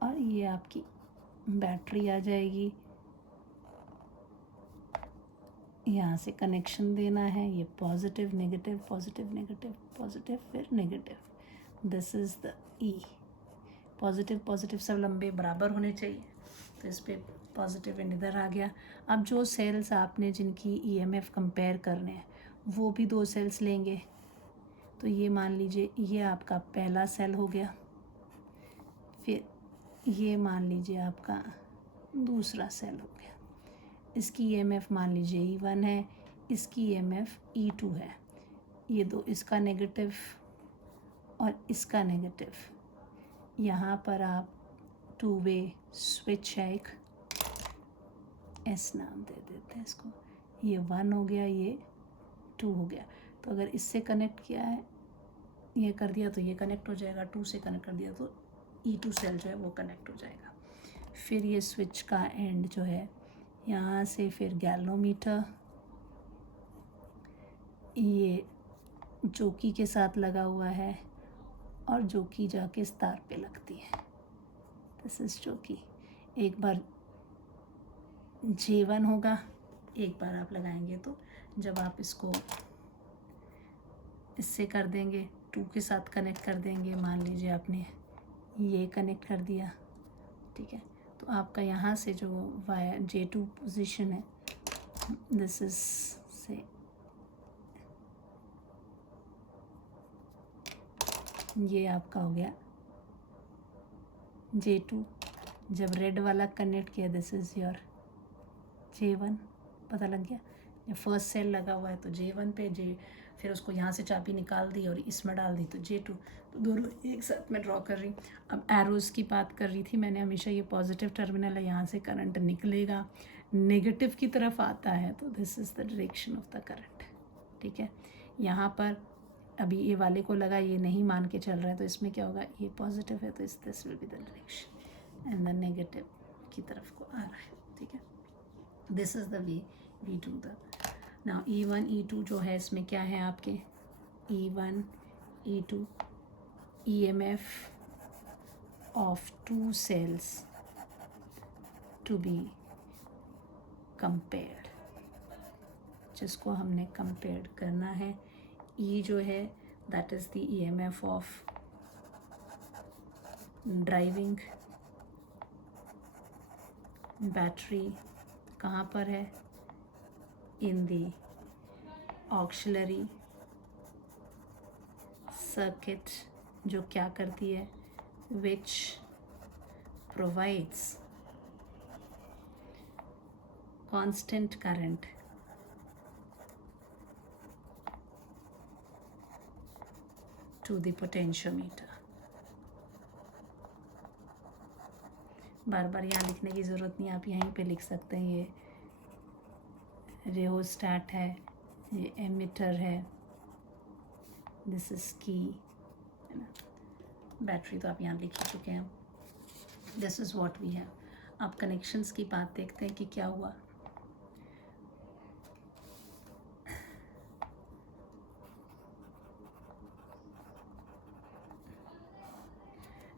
और ये आपकी बैटरी आ जाएगी। यहाँ से कनेक्शन देना है, ये positive negative positive negative positive फिर negative. This is the E. Positive positive सब लंबे बराबर होने चाहिए, तो इस पर पॉजिटिव एंड इधर आ गया। अब जो सेल्स आपने जिनकी ईएमएफ कंपेयर करने हैं, वो भी 2 सेल्स लेंगे। तो ये मान लीजिए ये आपका पहला सेल हो गया, फिर ये मान लीजिए आपका दूसरा सेल हो गया। इसकी ईएमएफ मान लीजिए E1 है, इसकी ईएमएफ E2 है। ये दो, इसका नेगेटिव और इसका नेगेटिव। यहाँ पर आप 2 वे स्विच है, एक एस नाम दे देते हैं इसको। ये 1 हो गया, ये 2 हो गया। तो अगर इससे कनेक्ट किया है, ये कर दिया तो ये कनेक्ट हो जाएगा, 2 से कनेक्ट कर दिया तो E2 सेल जो है वो कनेक्ट हो जाएगा। फिर ये स्विच का एंड जो है यहाँ से फिर गैल्वेनोमीटर, ये जोकी के साथ लगा हुआ है, और जोकी जाके इस तार पे लगती है। दिस इज जोकी। एक बार J1 होगा, एक बार आप लगाएंगे तो जब आप इसको इससे कर देंगे, 2 के साथ कनेक्ट कर देंगे, मान लीजिए आपने ये कनेक्ट कर दिया। ठीक है, तो आपका यहाँ से जो वायर J2 पोजीशन है, दिस इज से ये आपका हो गया J2। जब रेड वाला कनेक्ट किया, दिस इज योर J1। पता लग गया, जब फर्स्ट सेल लगा हुआ है तो J1 पे फिर उसको यहाँ से चाबी निकाल दी और इसमें डाल दी तो J2। तो दोनों एक साथ में ड्रॉ कर रही। अब एरोज़ की बात कर रही थी मैंने, हमेशा ये पॉजिटिव टर्मिनल है, यहाँ से करंट निकलेगा, नेगेटिव की तरफ आता है, तो this is the direction of the current. ठीक है, यहाँ पर अभी ये वाले को लगा, ये नहीं मान के चल रहा है, तो इसमें क्या होगा, ये पॉजिटिव है तो this will be the direction, and the negative की तरफ को आ रहा है। ठीक है, this is the way we do the. Now E1 E2 जो है, इसमें क्या है आपके E1 E2 EMF of 2 cells to be compared, जिसको हमने कंपेयर करना है। E जो है that is the EMF of driving battery. कहाँ पर है, इन दी ऑक्सिलरी सर्किट, जो क्या करती है, which provides constant current to the potentiometer. बार बार यहाँ लिखने की ज़रूरत नहीं, आप यहीं पे लिख सकते हैं। ये रेहोस्टैट है, ये एमिटर है, दिस इज की, है ना। बैटरी तो आप यहाँ लिख ही चुके हैं। This is what we have. आप कनेक्शंस की बात देखते हैं कि क्या हुआ।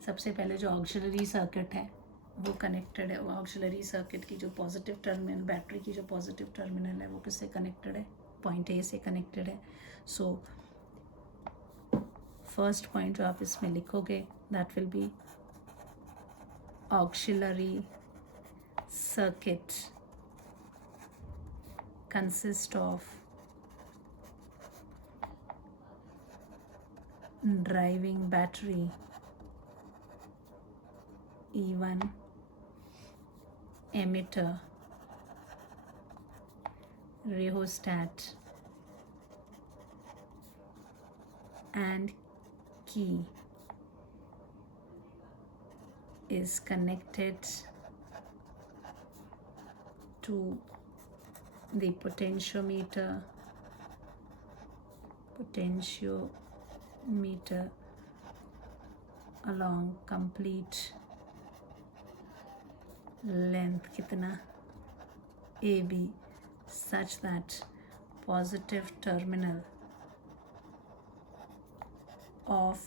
सबसे पहले जो ऑक्सिलरी सर्किट है वो कनेक्टेड है। वो ऑक्सिलरी सर्किट की जो पॉजिटिव टर्मिनल, बैटरी की जो पॉजिटिव टर्मिनल है, वो किससे कनेक्टेड है, पॉइंट ए से कनेक्टेड है। सो फर्स्ट पॉइंट जो आप इसमें लिखोगे, that will B auxiliary circuit consist of driving battery E1 emitter rheostat and key is connected to the potentiometer along complete length कितना AB such that positive terminal of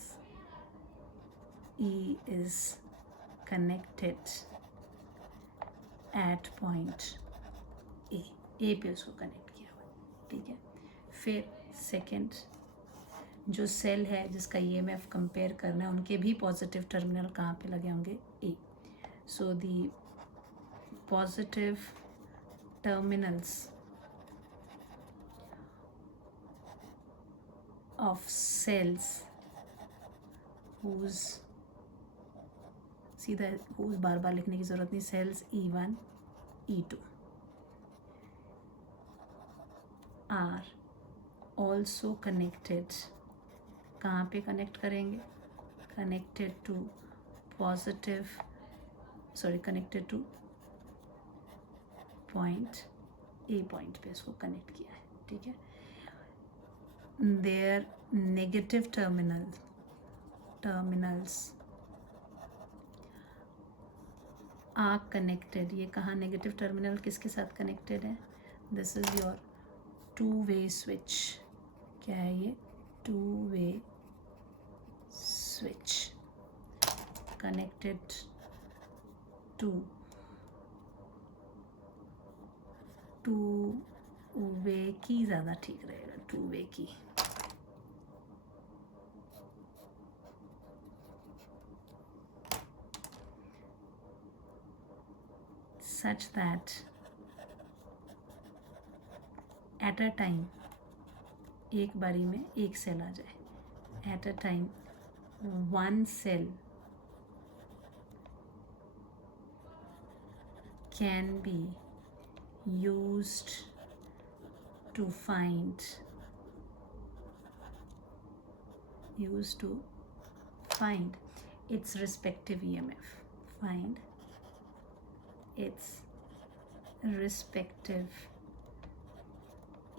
E is connected at point A पे उसको connect किया हुआ, ठीक है। फिर second जो cell है जिसका EMF कंपेयर करना है उनके भी पॉजिटिव टर्मिनल कहाँ पे लगे होंगे, A. So the positive terminals of cells whose सीधा whose बार बार लिखने की ज़रूरत नहीं, sales E1 E2 are also connected, कहाँ पे कनेक्ट करेंगे, connected to connected to point A, point पे इसको कनेक्ट किया है, ठीक है। There negative terminals are connected, ये कहाँ नेगेटिव टर्मिनल किसके साथ कनेक्टेड है, this is your two way switch, क्या है ये, two way switch connected to way की ज़्यादा ठीक रहेगा, टू वे की, such that at a time, एक बारी में एक सेल आ जाए, at a time one cell can be used to find its respective EMF, find its respective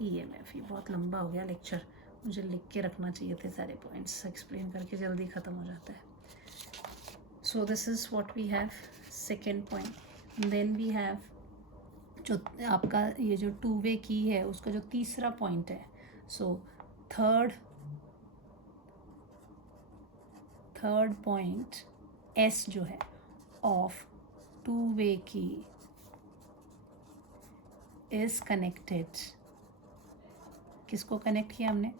EMF। ये बहुत लंबा हो गया लेक्चर, मुझे लिख के रखना चाहिए थे सारे पॉइंट्स, एक्सप्लेन करके जल्दी ख़त्म हो जाता है। So this is what we have, second point. Then we have जो आपका ये जो टू वे की है उसका जो तीसरा पॉइंट है, सो थर्ड पॉइंट एस जो है ऑफ टू वे की इज कनेक्टेड, किसको कनेक्ट किया हमने,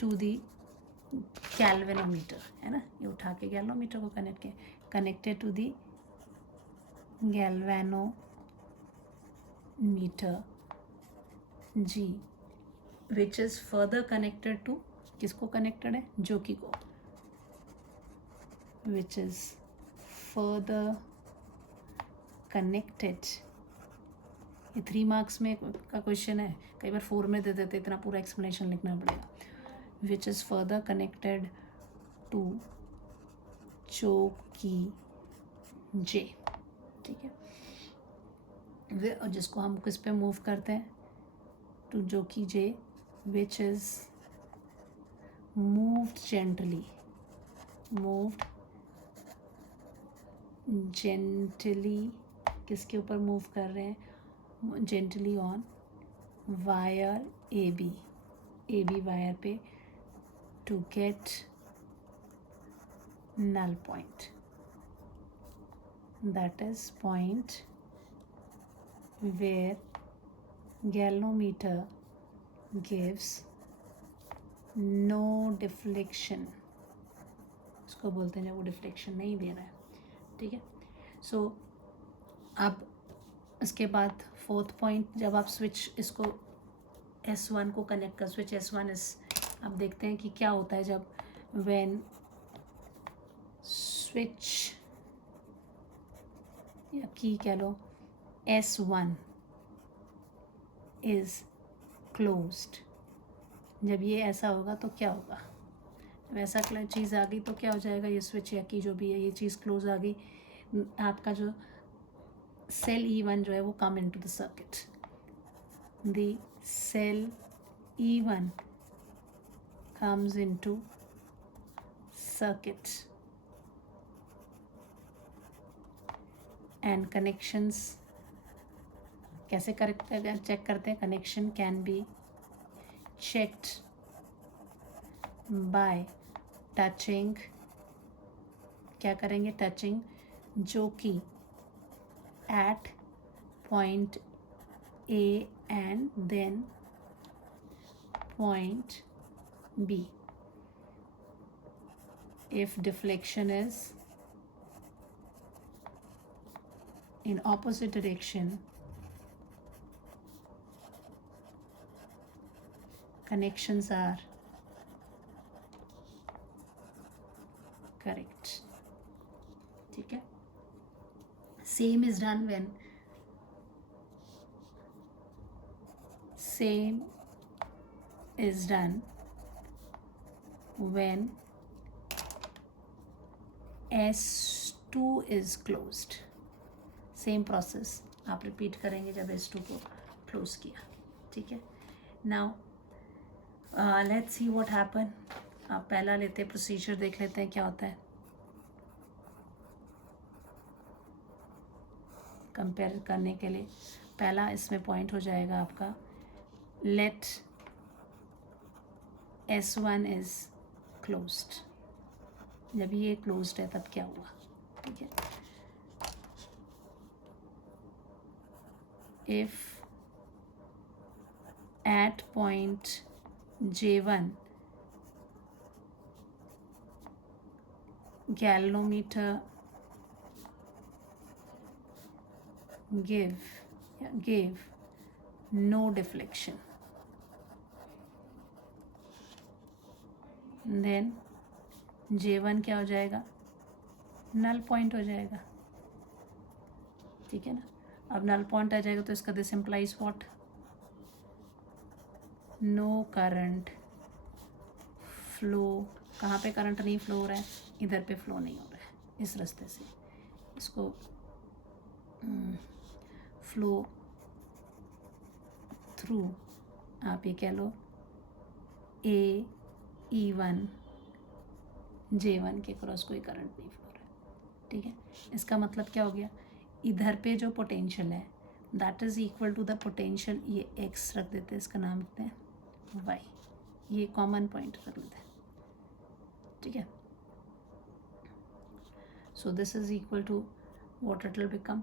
टू दी गैल्वेनोमीटर, है ना, ये उठा के गैल्वेनोमीटर को कनेक्ट किया, connected to the galvanometer G, which is further connected to, किसको कनेक्टेड है, जोकी को, विच इज़ फर्दर कनेक्टेड, ये 3 मार्क्स में का क्वेश्चन है, कई बार 4 में दे देते, इतना पूरा एक्सप्लेनेशन लिखना पड़ेगा, which is further connected to jockey J, ठीक है। और जिसको हम किस पे मूव करते हैं, to jockey J, which is moved gently, किसके ऊपर मूव कर रहे हैं, gently on wire A B wire पे, to get null point, that is point where galvanometer gives no deflection, उसको बोलते हैं जब वो डिफ्लेक्शन नहीं दे रहा है, ठीक है। सो अब इसके बाद फोर्थ पॉइंट, जब आप स्विच इसको S1 को कनेक्ट कर, स्विच S1 इस, आप देखते हैं कि क्या होता है जब व्हेन स्विच या की कह लो S1 इज क्लोज्ड। जब ये ऐसा होगा तो क्या होगा, जब ऐसा चीज़ आ गई तो क्या हो जाएगा, ये स्विच या की जो भी है ये चीज़ क्लोज आ गई, आपका जो सेल E1 जो है वो come into the circuit, the cell E1 comes into circuit and connections कैसे चेक करते हैं, connection can be checked by touching, क्या करेंगे, टचिंग, जो कि at point A and then point B. If deflection is in opposite direction, connections are correct. ठीक है. Same is done when S2 is closed. Same process आप repeat करेंगे जब S2 को क्लोज किया. ठीक है. Now let's see what happen. आप पहला लेते हैं, प्रोसीजर देख लेते हैं क्या होता है. कंपेयर करने के लिए पहला इसमें पॉइंट हो जाएगा आपका, लेट S1 इज क्लोज्ड. जब ये क्लोज्ड है तब क्या हुआ. ठीक है. If at point J1 galvanometer gave no deflection, then J1 क्या हो जाएगा, नल पॉइंट हो जाएगा. ठीक है ना. अब नल पॉइंट आ जाएगा तो इसका this implies what, no current flow. कहाँ पे करंट नहीं फ्लो हो रहा है, इधर पे फ्लो नहीं हो रहा है. इस रास्ते से इसको फ्लो थ्रू, आप ये कह लो E1 J1 के क्रॉस कोई करंट नहीं फ्लो हो रहा है. ठीक है. इसका मतलब क्या हो गया, इधर पे जो पोटेंशियल है that is equal to the potential, ये x रख देते हैं, इसका नाम रखते हैं y, ये कॉमन पॉइंट रख लेते हैं. ठीक है. So this is equal to what it will become,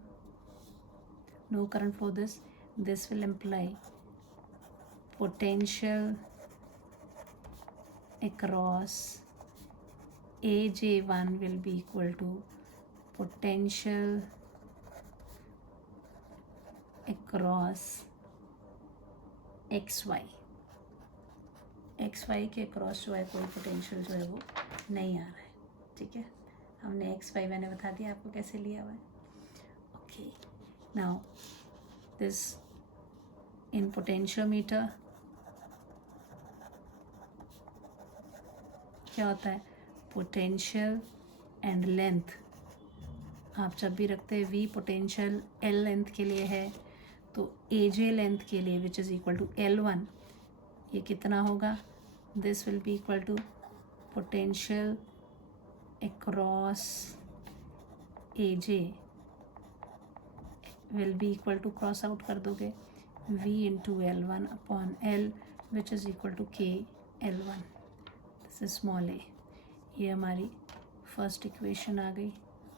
no current flow. This will imply potential across AJ1 will be equal to potential across XY. XY के क्रॉस जो है कोई पोटेंशियल जो है वो नहीं आ रहा है. ठीक है. हमने XY मैंने बता दिया आपको कैसे लिया हुआ है. Okay. Now this in potentiometer क्या होता है, पोटेंशियल एंड लेंथ. आप जब भी रखते हैं V पोटेंशियल L लेंथ के लिए है तो AJ लेंथ के लिए विच इज़ इक्वल टू L1, ये कितना होगा, this will be equal to potential across AJ will be equal to, cross out कर दोगे, V into L1 upon L which is equal to K L1. This is small a. ये हमारी first equation आ गई.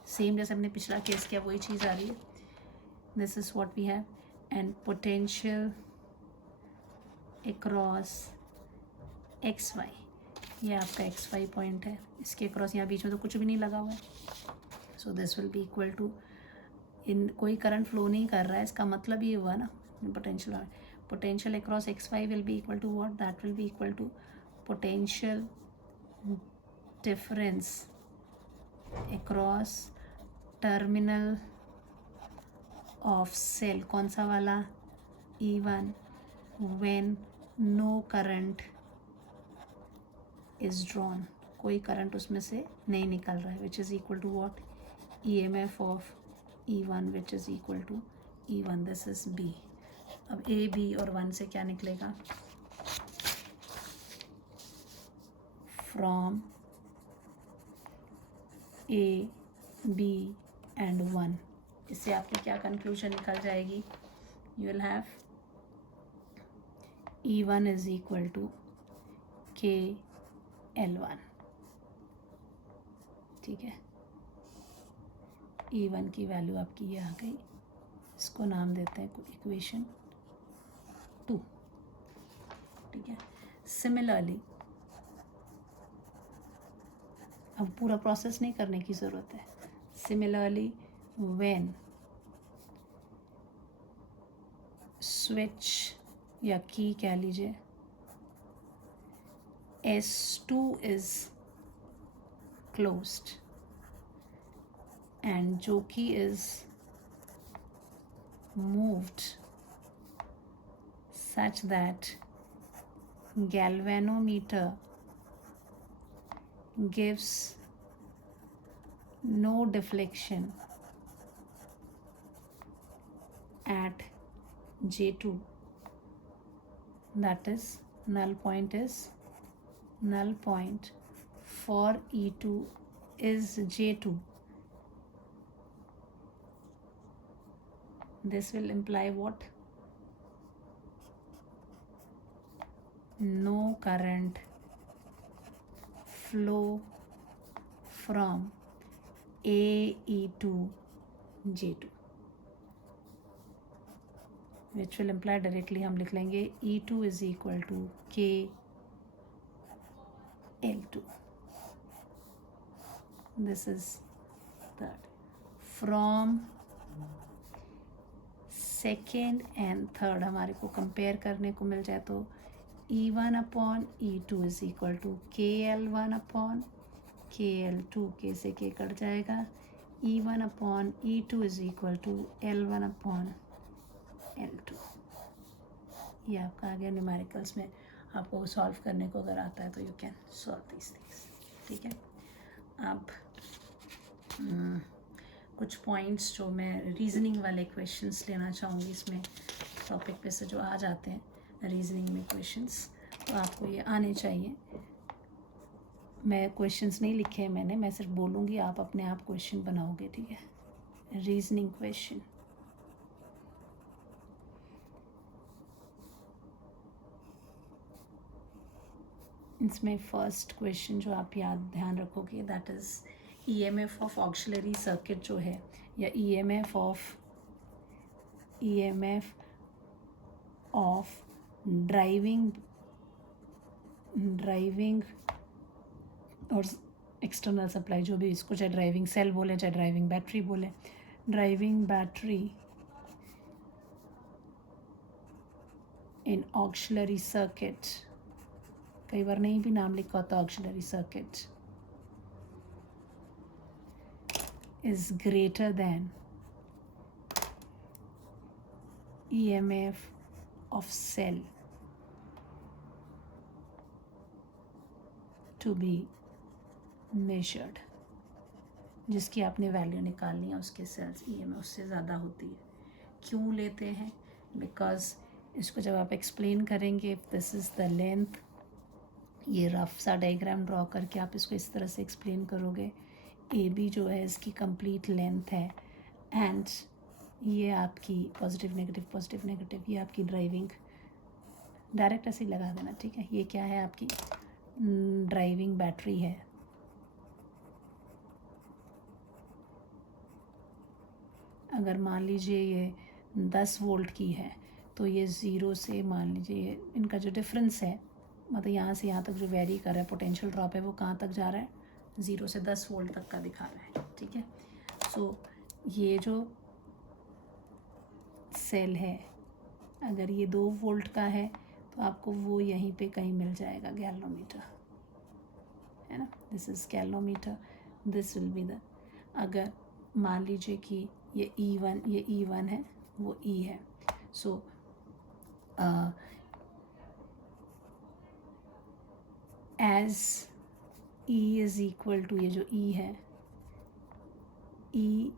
Same जैसे हमने पिछला case किया वही चीज़ आ रही है. This is what we have. And potential across XY, ये आपका XY पॉइंट है. इसके अक्रॉस यहाँ बीच में तो कुछ भी नहीं लगा हुआ है. So this will be equal to, इन कोई करंट फ्लो नहीं कर रहा है, इसका मतलब ये हुआ ना potential across XY will be equal to what, that will be equal to potential difference across terminal of cell. कौन सा वाला, E1 when no current is drawn, कोई करंट उसमें से नहीं निकल रहा है, which is equal to what, EMF of E1 which is equal to E1, this is B. अब A, B और 1 से क्या निकलेगा, फ्रॉम A, B एंड 1, इससे आपकी क्या कंक्लूजन निकल जाएगी, you will have E1 is equal to KL1. ठीक है, E1 की वैल्यू आपकी ये आ गई, इसको नाम देते हैं इक्वेशन 2. ठीक है, सिमिलरली अब पूरा प्रोसेस नहीं करने की ज़रूरत है. सिमिलरली व्हेन स्विच या की कह लीजिए S2 इज क्लोज्ड एंड जो की is moved such that galvanometer gives no deflection at J2, that is null point for E2 is J2. This will imply what? No current flow from AE to J2, which will imply directly हम लिख लेंगे E2 is equal to KL2. This is third. From second and third हमारे को compare करने को मिल जाए तो E1 upon E2 is equal to KL1 upon KL2, के से के कट जाएगा, E1 upon E2 is equal to L1 upon L2. ये आपका आ गया न्यूमेरिकल्स में, आपको सॉल्व करने को अगर आता है तो you can solve this things. ठीक है, अब कुछ पॉइंट्स जो मैं रीजनिंग वाले क्वेश्चंस लेना चाहूँगी इसमें टॉपिक पे से जो आ जाते हैं रीजनिंग में क्वेश्चंस, तो आपको ये आने चाहिए. मैं क्वेश्चंस नहीं लिखे हैं मैंने, मैं सिर्फ बोलूँगी, आप अपने आप क्वेश्चन बनाओगे. ठीक है, रीजनिंग क्वेश्चन. इसमें फर्स्ट क्वेश्चन जो आप याद ध्यान रखोगे that is EMF of auxiliary circuit जो है, या EMF ऑफ ड्राइविंग और एक्सटर्नल सप्लाई, जो भी इसको चाहे ड्राइविंग सेल बोले चाहे ड्राइविंग बैटरी बोले, driving battery in auxiliary circuit, कई बार नहीं भी नाम लिखा होता auxiliary circuit, is greater than EMF of cell to be measured, जिसकी आपने वैल्यू निकालनी है उसके सेल्स EMF उससे ज़्यादा होती है. क्यों लेते हैं? बिकॉज इसको जब आप एक्सप्लेन करेंगे, if this is the length, ये रफ सा डायग्राम ड्रॉ करके आप इसको इस तरह से एक्सप्लेन करोगे, AB जो है इसकी कंप्लीट लेंथ है, एंड ये आपकी पॉजिटिव नेगेटिव ये आपकी ड्राइविंग, डायरेक्ट ऐसे ही लगा देना. ठीक है, ये क्या है आपकी ड्राइविंग बैटरी है. अगर मान लीजिए ये 10 वोल्ट की है तो ये 0 से मान लीजिए इनका जो डिफरेंस है, मतलब यहाँ से यहाँ तक जो वेरी कर रहा है पोटेंशियल ड्रॉप है, वो कहाँ तक जा रहा है, 0 से 10 वोल्ट तक का दिखा रहा है. ठीक है, सो ये जो सेल है अगर ये 2 वोल्ट का है तो आपको वो यहीं पे कहीं मिल जाएगा, गैल्वोमीटर है ना, this is galvanometer, this will be the, अगर मान लीजिए कि ये E1 है, वो E है, so as E is equal to, ये जो E है, E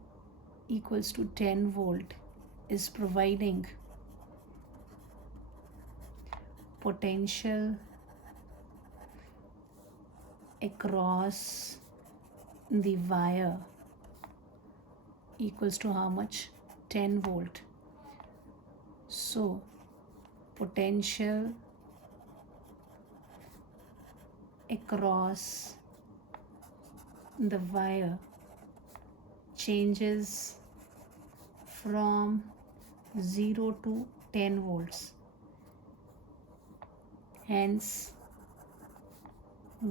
equals to 10 volt is providing potential across the wire equals to how much? 10 volt. So potential across the wire changes from 0 to 10 volts. Hence,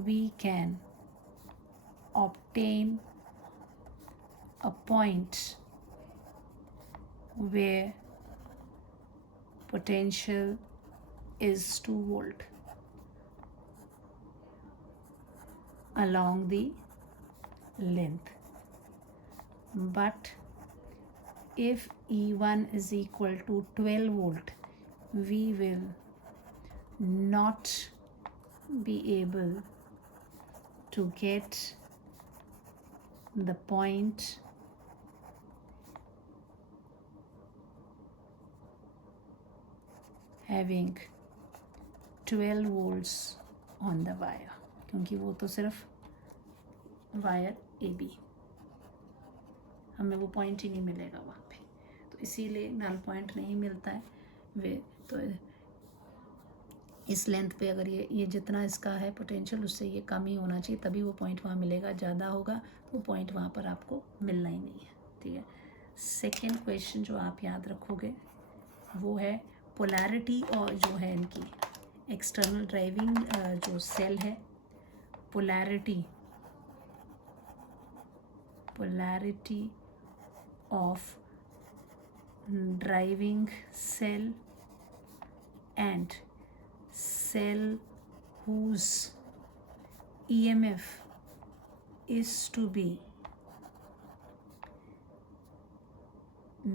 we can obtain a point where potential is 2 volt along the length. But if E1 is equal to 12 volt, we will not be able to get the point having 12 volts on the wire, क्योंकि वो तो सिर्फ wire AB, हमें वो point ही नहीं मिलेगा वहाँ पे, तो इसीलिए नल पॉइंट नहीं मिलता है। वे तो इस लेंथ पे अगर ये जितना इसका है पोटेंशियल, उससे ये कम ही होना चाहिए, तभी वो पॉइंट वहाँ मिलेगा। ज़्यादा होगा तो पॉइंट वहाँ पर आपको मिलना ही नहीं है, ठीक है। सेकेंड क्वेश्चन जो आप याद रखोगे वो है पोलैरिटी, और जो है इनकी एक्सटर्नल ड्राइविंग जो सेल है, polarity of driving cell and cell whose EMF is to be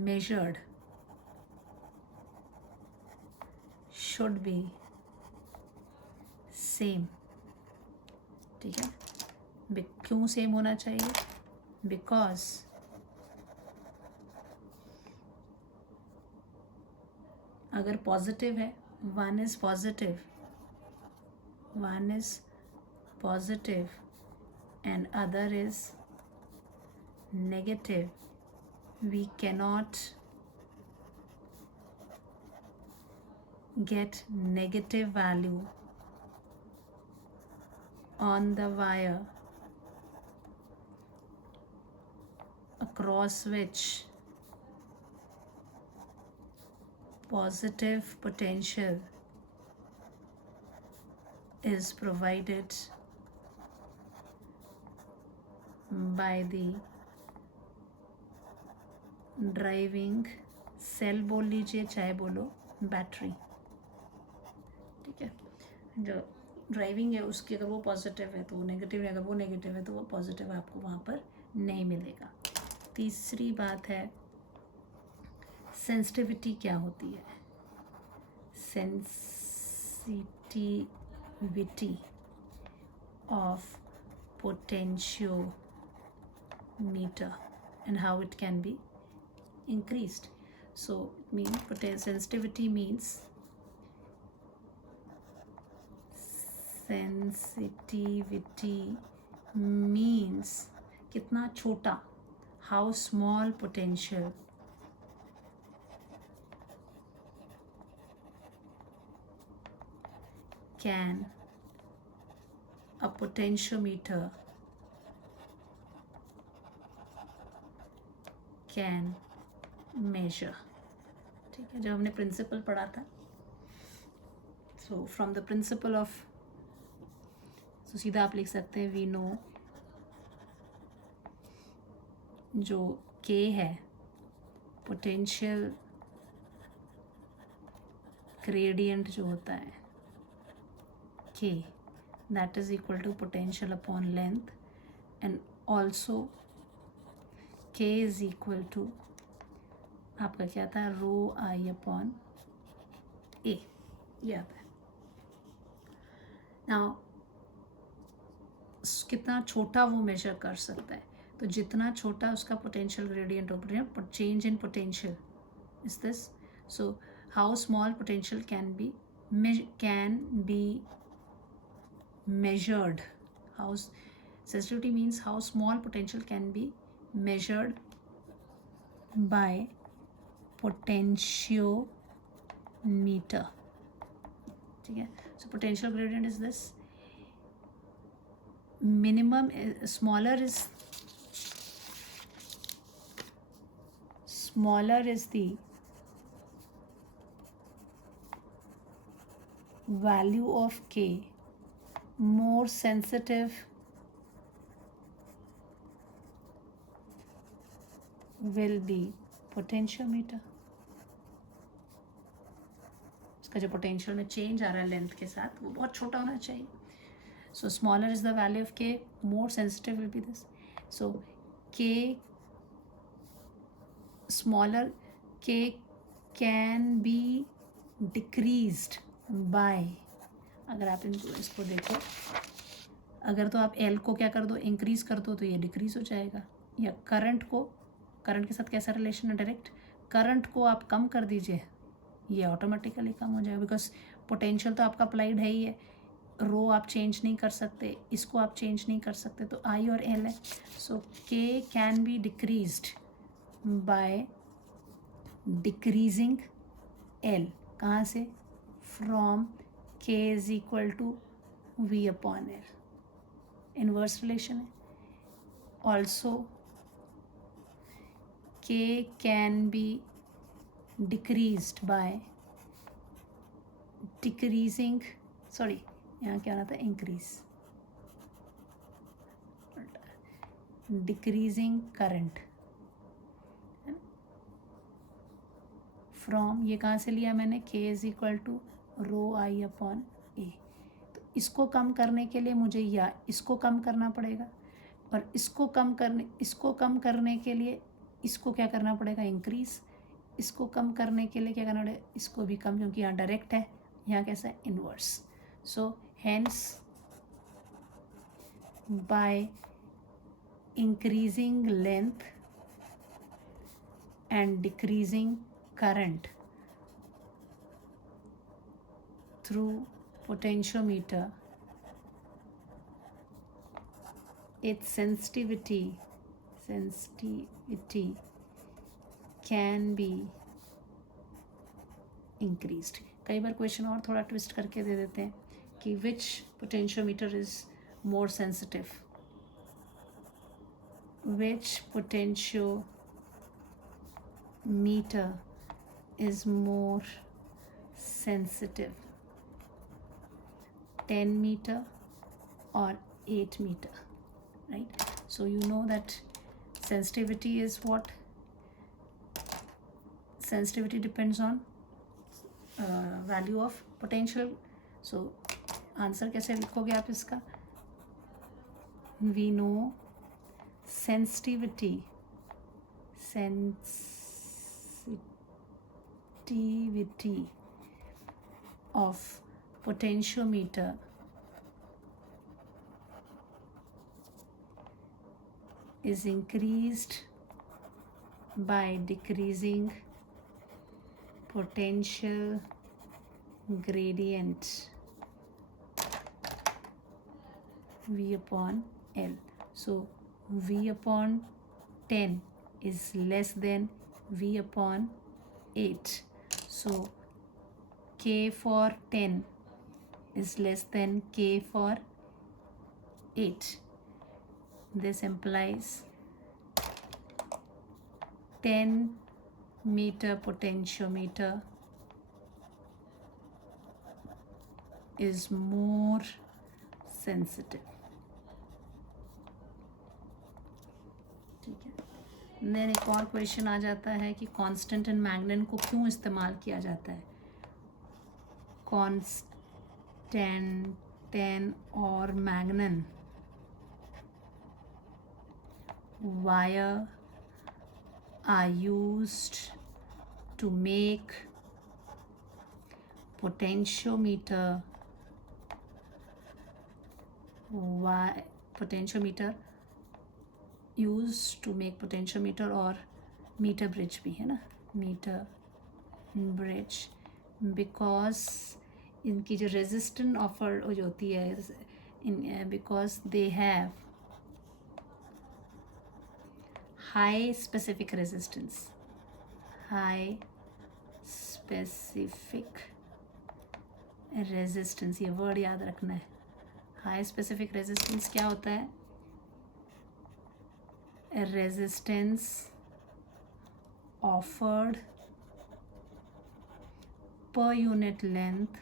measured should be same, ठीक है। क्यों सेम होना चाहिए? Because अगर पॉजिटिव है, one is positive and other is negative, we cannot get negative value on the wire across which positive potential is provided by the driving cell बोल लीजिए चाहे बोलो बैटरी, ठीक है। जो ड्राइविंग है उसकी अगर वो पॉजिटिव है तो वो नेगेटिव है, अगर वो नेगेटिव है तो वो पॉजिटिव आपको वहाँ पर नहीं मिलेगा। तीसरी बात है सेंसिटिविटी क्या होती है? Sensitivity of potentiometer and how it can be increased. So sensitivity means कितना छोटा, how small potential can a potentiometer can measure, ठीक है। जब हमने प्रिंसिपल पढ़ा था, so from the principle of, so सीधा आप लिख सकते हैं वी नो जो K है पोटेंशियल ग्रेडियंट जो होता है K, that is equal to potential upon length, and also K is equal to आपका क्या था, रो आई अपॉन ए, ये आता है। नाउ कितना छोटा वो मेजर कर सकता है. तो जितना छोटा उसका पोटेंशियल ग्रेडियंट होगा, change in potential is this. So how small potential can be measured. How sensitivity means how small potential can be measured by potentiometer. ठीक है. So potential gradient is this. Minimum smaller is the value of K, more sensitive will be potentiometer. इसका जो potential में change आ रहा है length के साथ वो बहुत छोटा होना चाहिए. So smaller is the value of K, more sensitive will be this. So K smaller के कैन बी डिक्रीज्ड बाय, अगर आप इसको देखो, अगर तो आप एल को क्या कर दो, इंक्रीज कर दो, तो ये डिक्रीज हो जाएगा. या करंट के साथ कैसा रिलेशन है, डायरेक्ट. करंट को आप कम कर दीजिए, ये ऑटोमेटिकली कम हो जाएगा, बिकॉज पोटेंशियल तो आपका अप्लाइड है ही है. रो आप चेंज नहीं कर सकते, इसको आप चेंज नहीं कर सकते, तो आई और एल है. So K can be decreased by decreasing L. कहाँ से, from K is equal to V upon L. Inverse relation है. Also K can be decreased by decreasing, sorry यहाँ क्या आना था, इंक्रीज, डिक्रीजिंग करंट फ्रॉम, ये कहाँ से लिया मैंने, K is equal to rho I upon A. तो इसको कम करने के लिए मुझे या इसको कम करना पड़ेगा, और इसको कम करने के लिए इसको क्या करना पड़ेगा, इंक्रीज. इसको कम करने के लिए क्या करना पड़ेगा, इसको भी कम, क्योंकि यहाँ डायरेक्ट है, यहाँ कैसा है, inverse. So hence by increasing length and decreasing current through potentiometer, its sensitivity can be increased. कई बार क्वेश्चन और थोड़ा ट्विस्ट करके दे देते हैं कि which potentiometer is more sensitive, which potentiometer is more sensitive, 10 meter or 8 meter, right? So you know that sensitivity is what? Sensitivity depends on value of potential. So answer कैसे लिखोगे आप इसका, we know sensitivity of potentiometer is increased by decreasing potential gradient V upon L. So V upon 10 is less than V upon 8. So K for 10 is less than K for 8. This implies 10 meter potentiometer is more sensitive. ठीक है. Then एक और question आ जाता है कि constant and मैग्नेन को क्यों इस्तेमाल किया जाता है. कांस्टेंट और manganin wire are used to make potentiometer potentiometer use to make potentiometer, और मीटर ब्रिज भी है ना, मीटर ब्रिज, बिकॉज इनकी जो रेजिस्टेंट ऑफर जो होती है इन, because they have high specific resistance, high specific resistance, ये वर्ड याद रखना है। हाई स्पेसिफिक रेजिस्टेंस क्या होता है? Resistance offered per unit length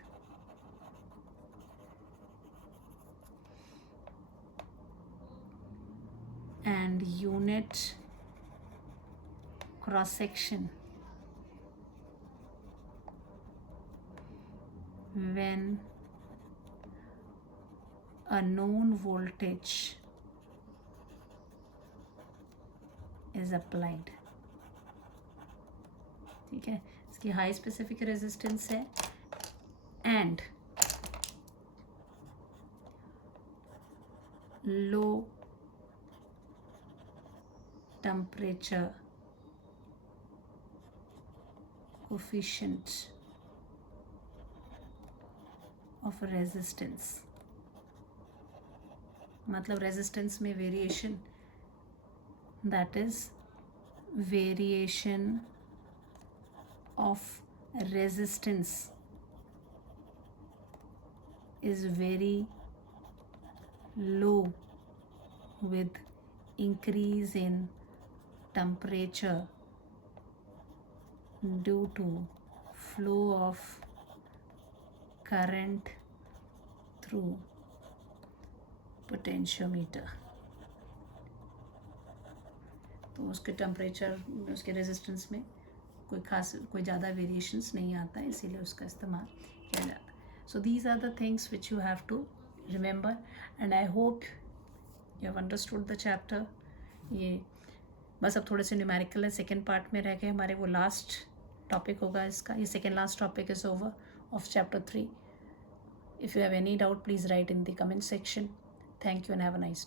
and unit cross section when a known voltage is applied। ठीक है, इसकी हाई स्पेसिफिक रेजिस्टेंस है and low temperature coefficient of resistance, मतलब रेजिस्टेंस में variation, that is variation of resistance is very low with increase in temperature due to flow of current through potentiometer। तो उसके temperature, उसके resistance में कोई ज़्यादा variations नहीं आता है, इसीलिए उसका इस्तेमाल किया जाता है। So these are the things which you have to remember and I hope you have understood the chapter. ये बस अब थोड़े से न्यूमेरिकल है, सेकेंड पार्ट में रह गए हमारे, वो लास्ट टॉपिक होगा इसका, ये second last topic is over of chapter 3। If you have any doubt please write in the comment section. Thank you and have a nice day.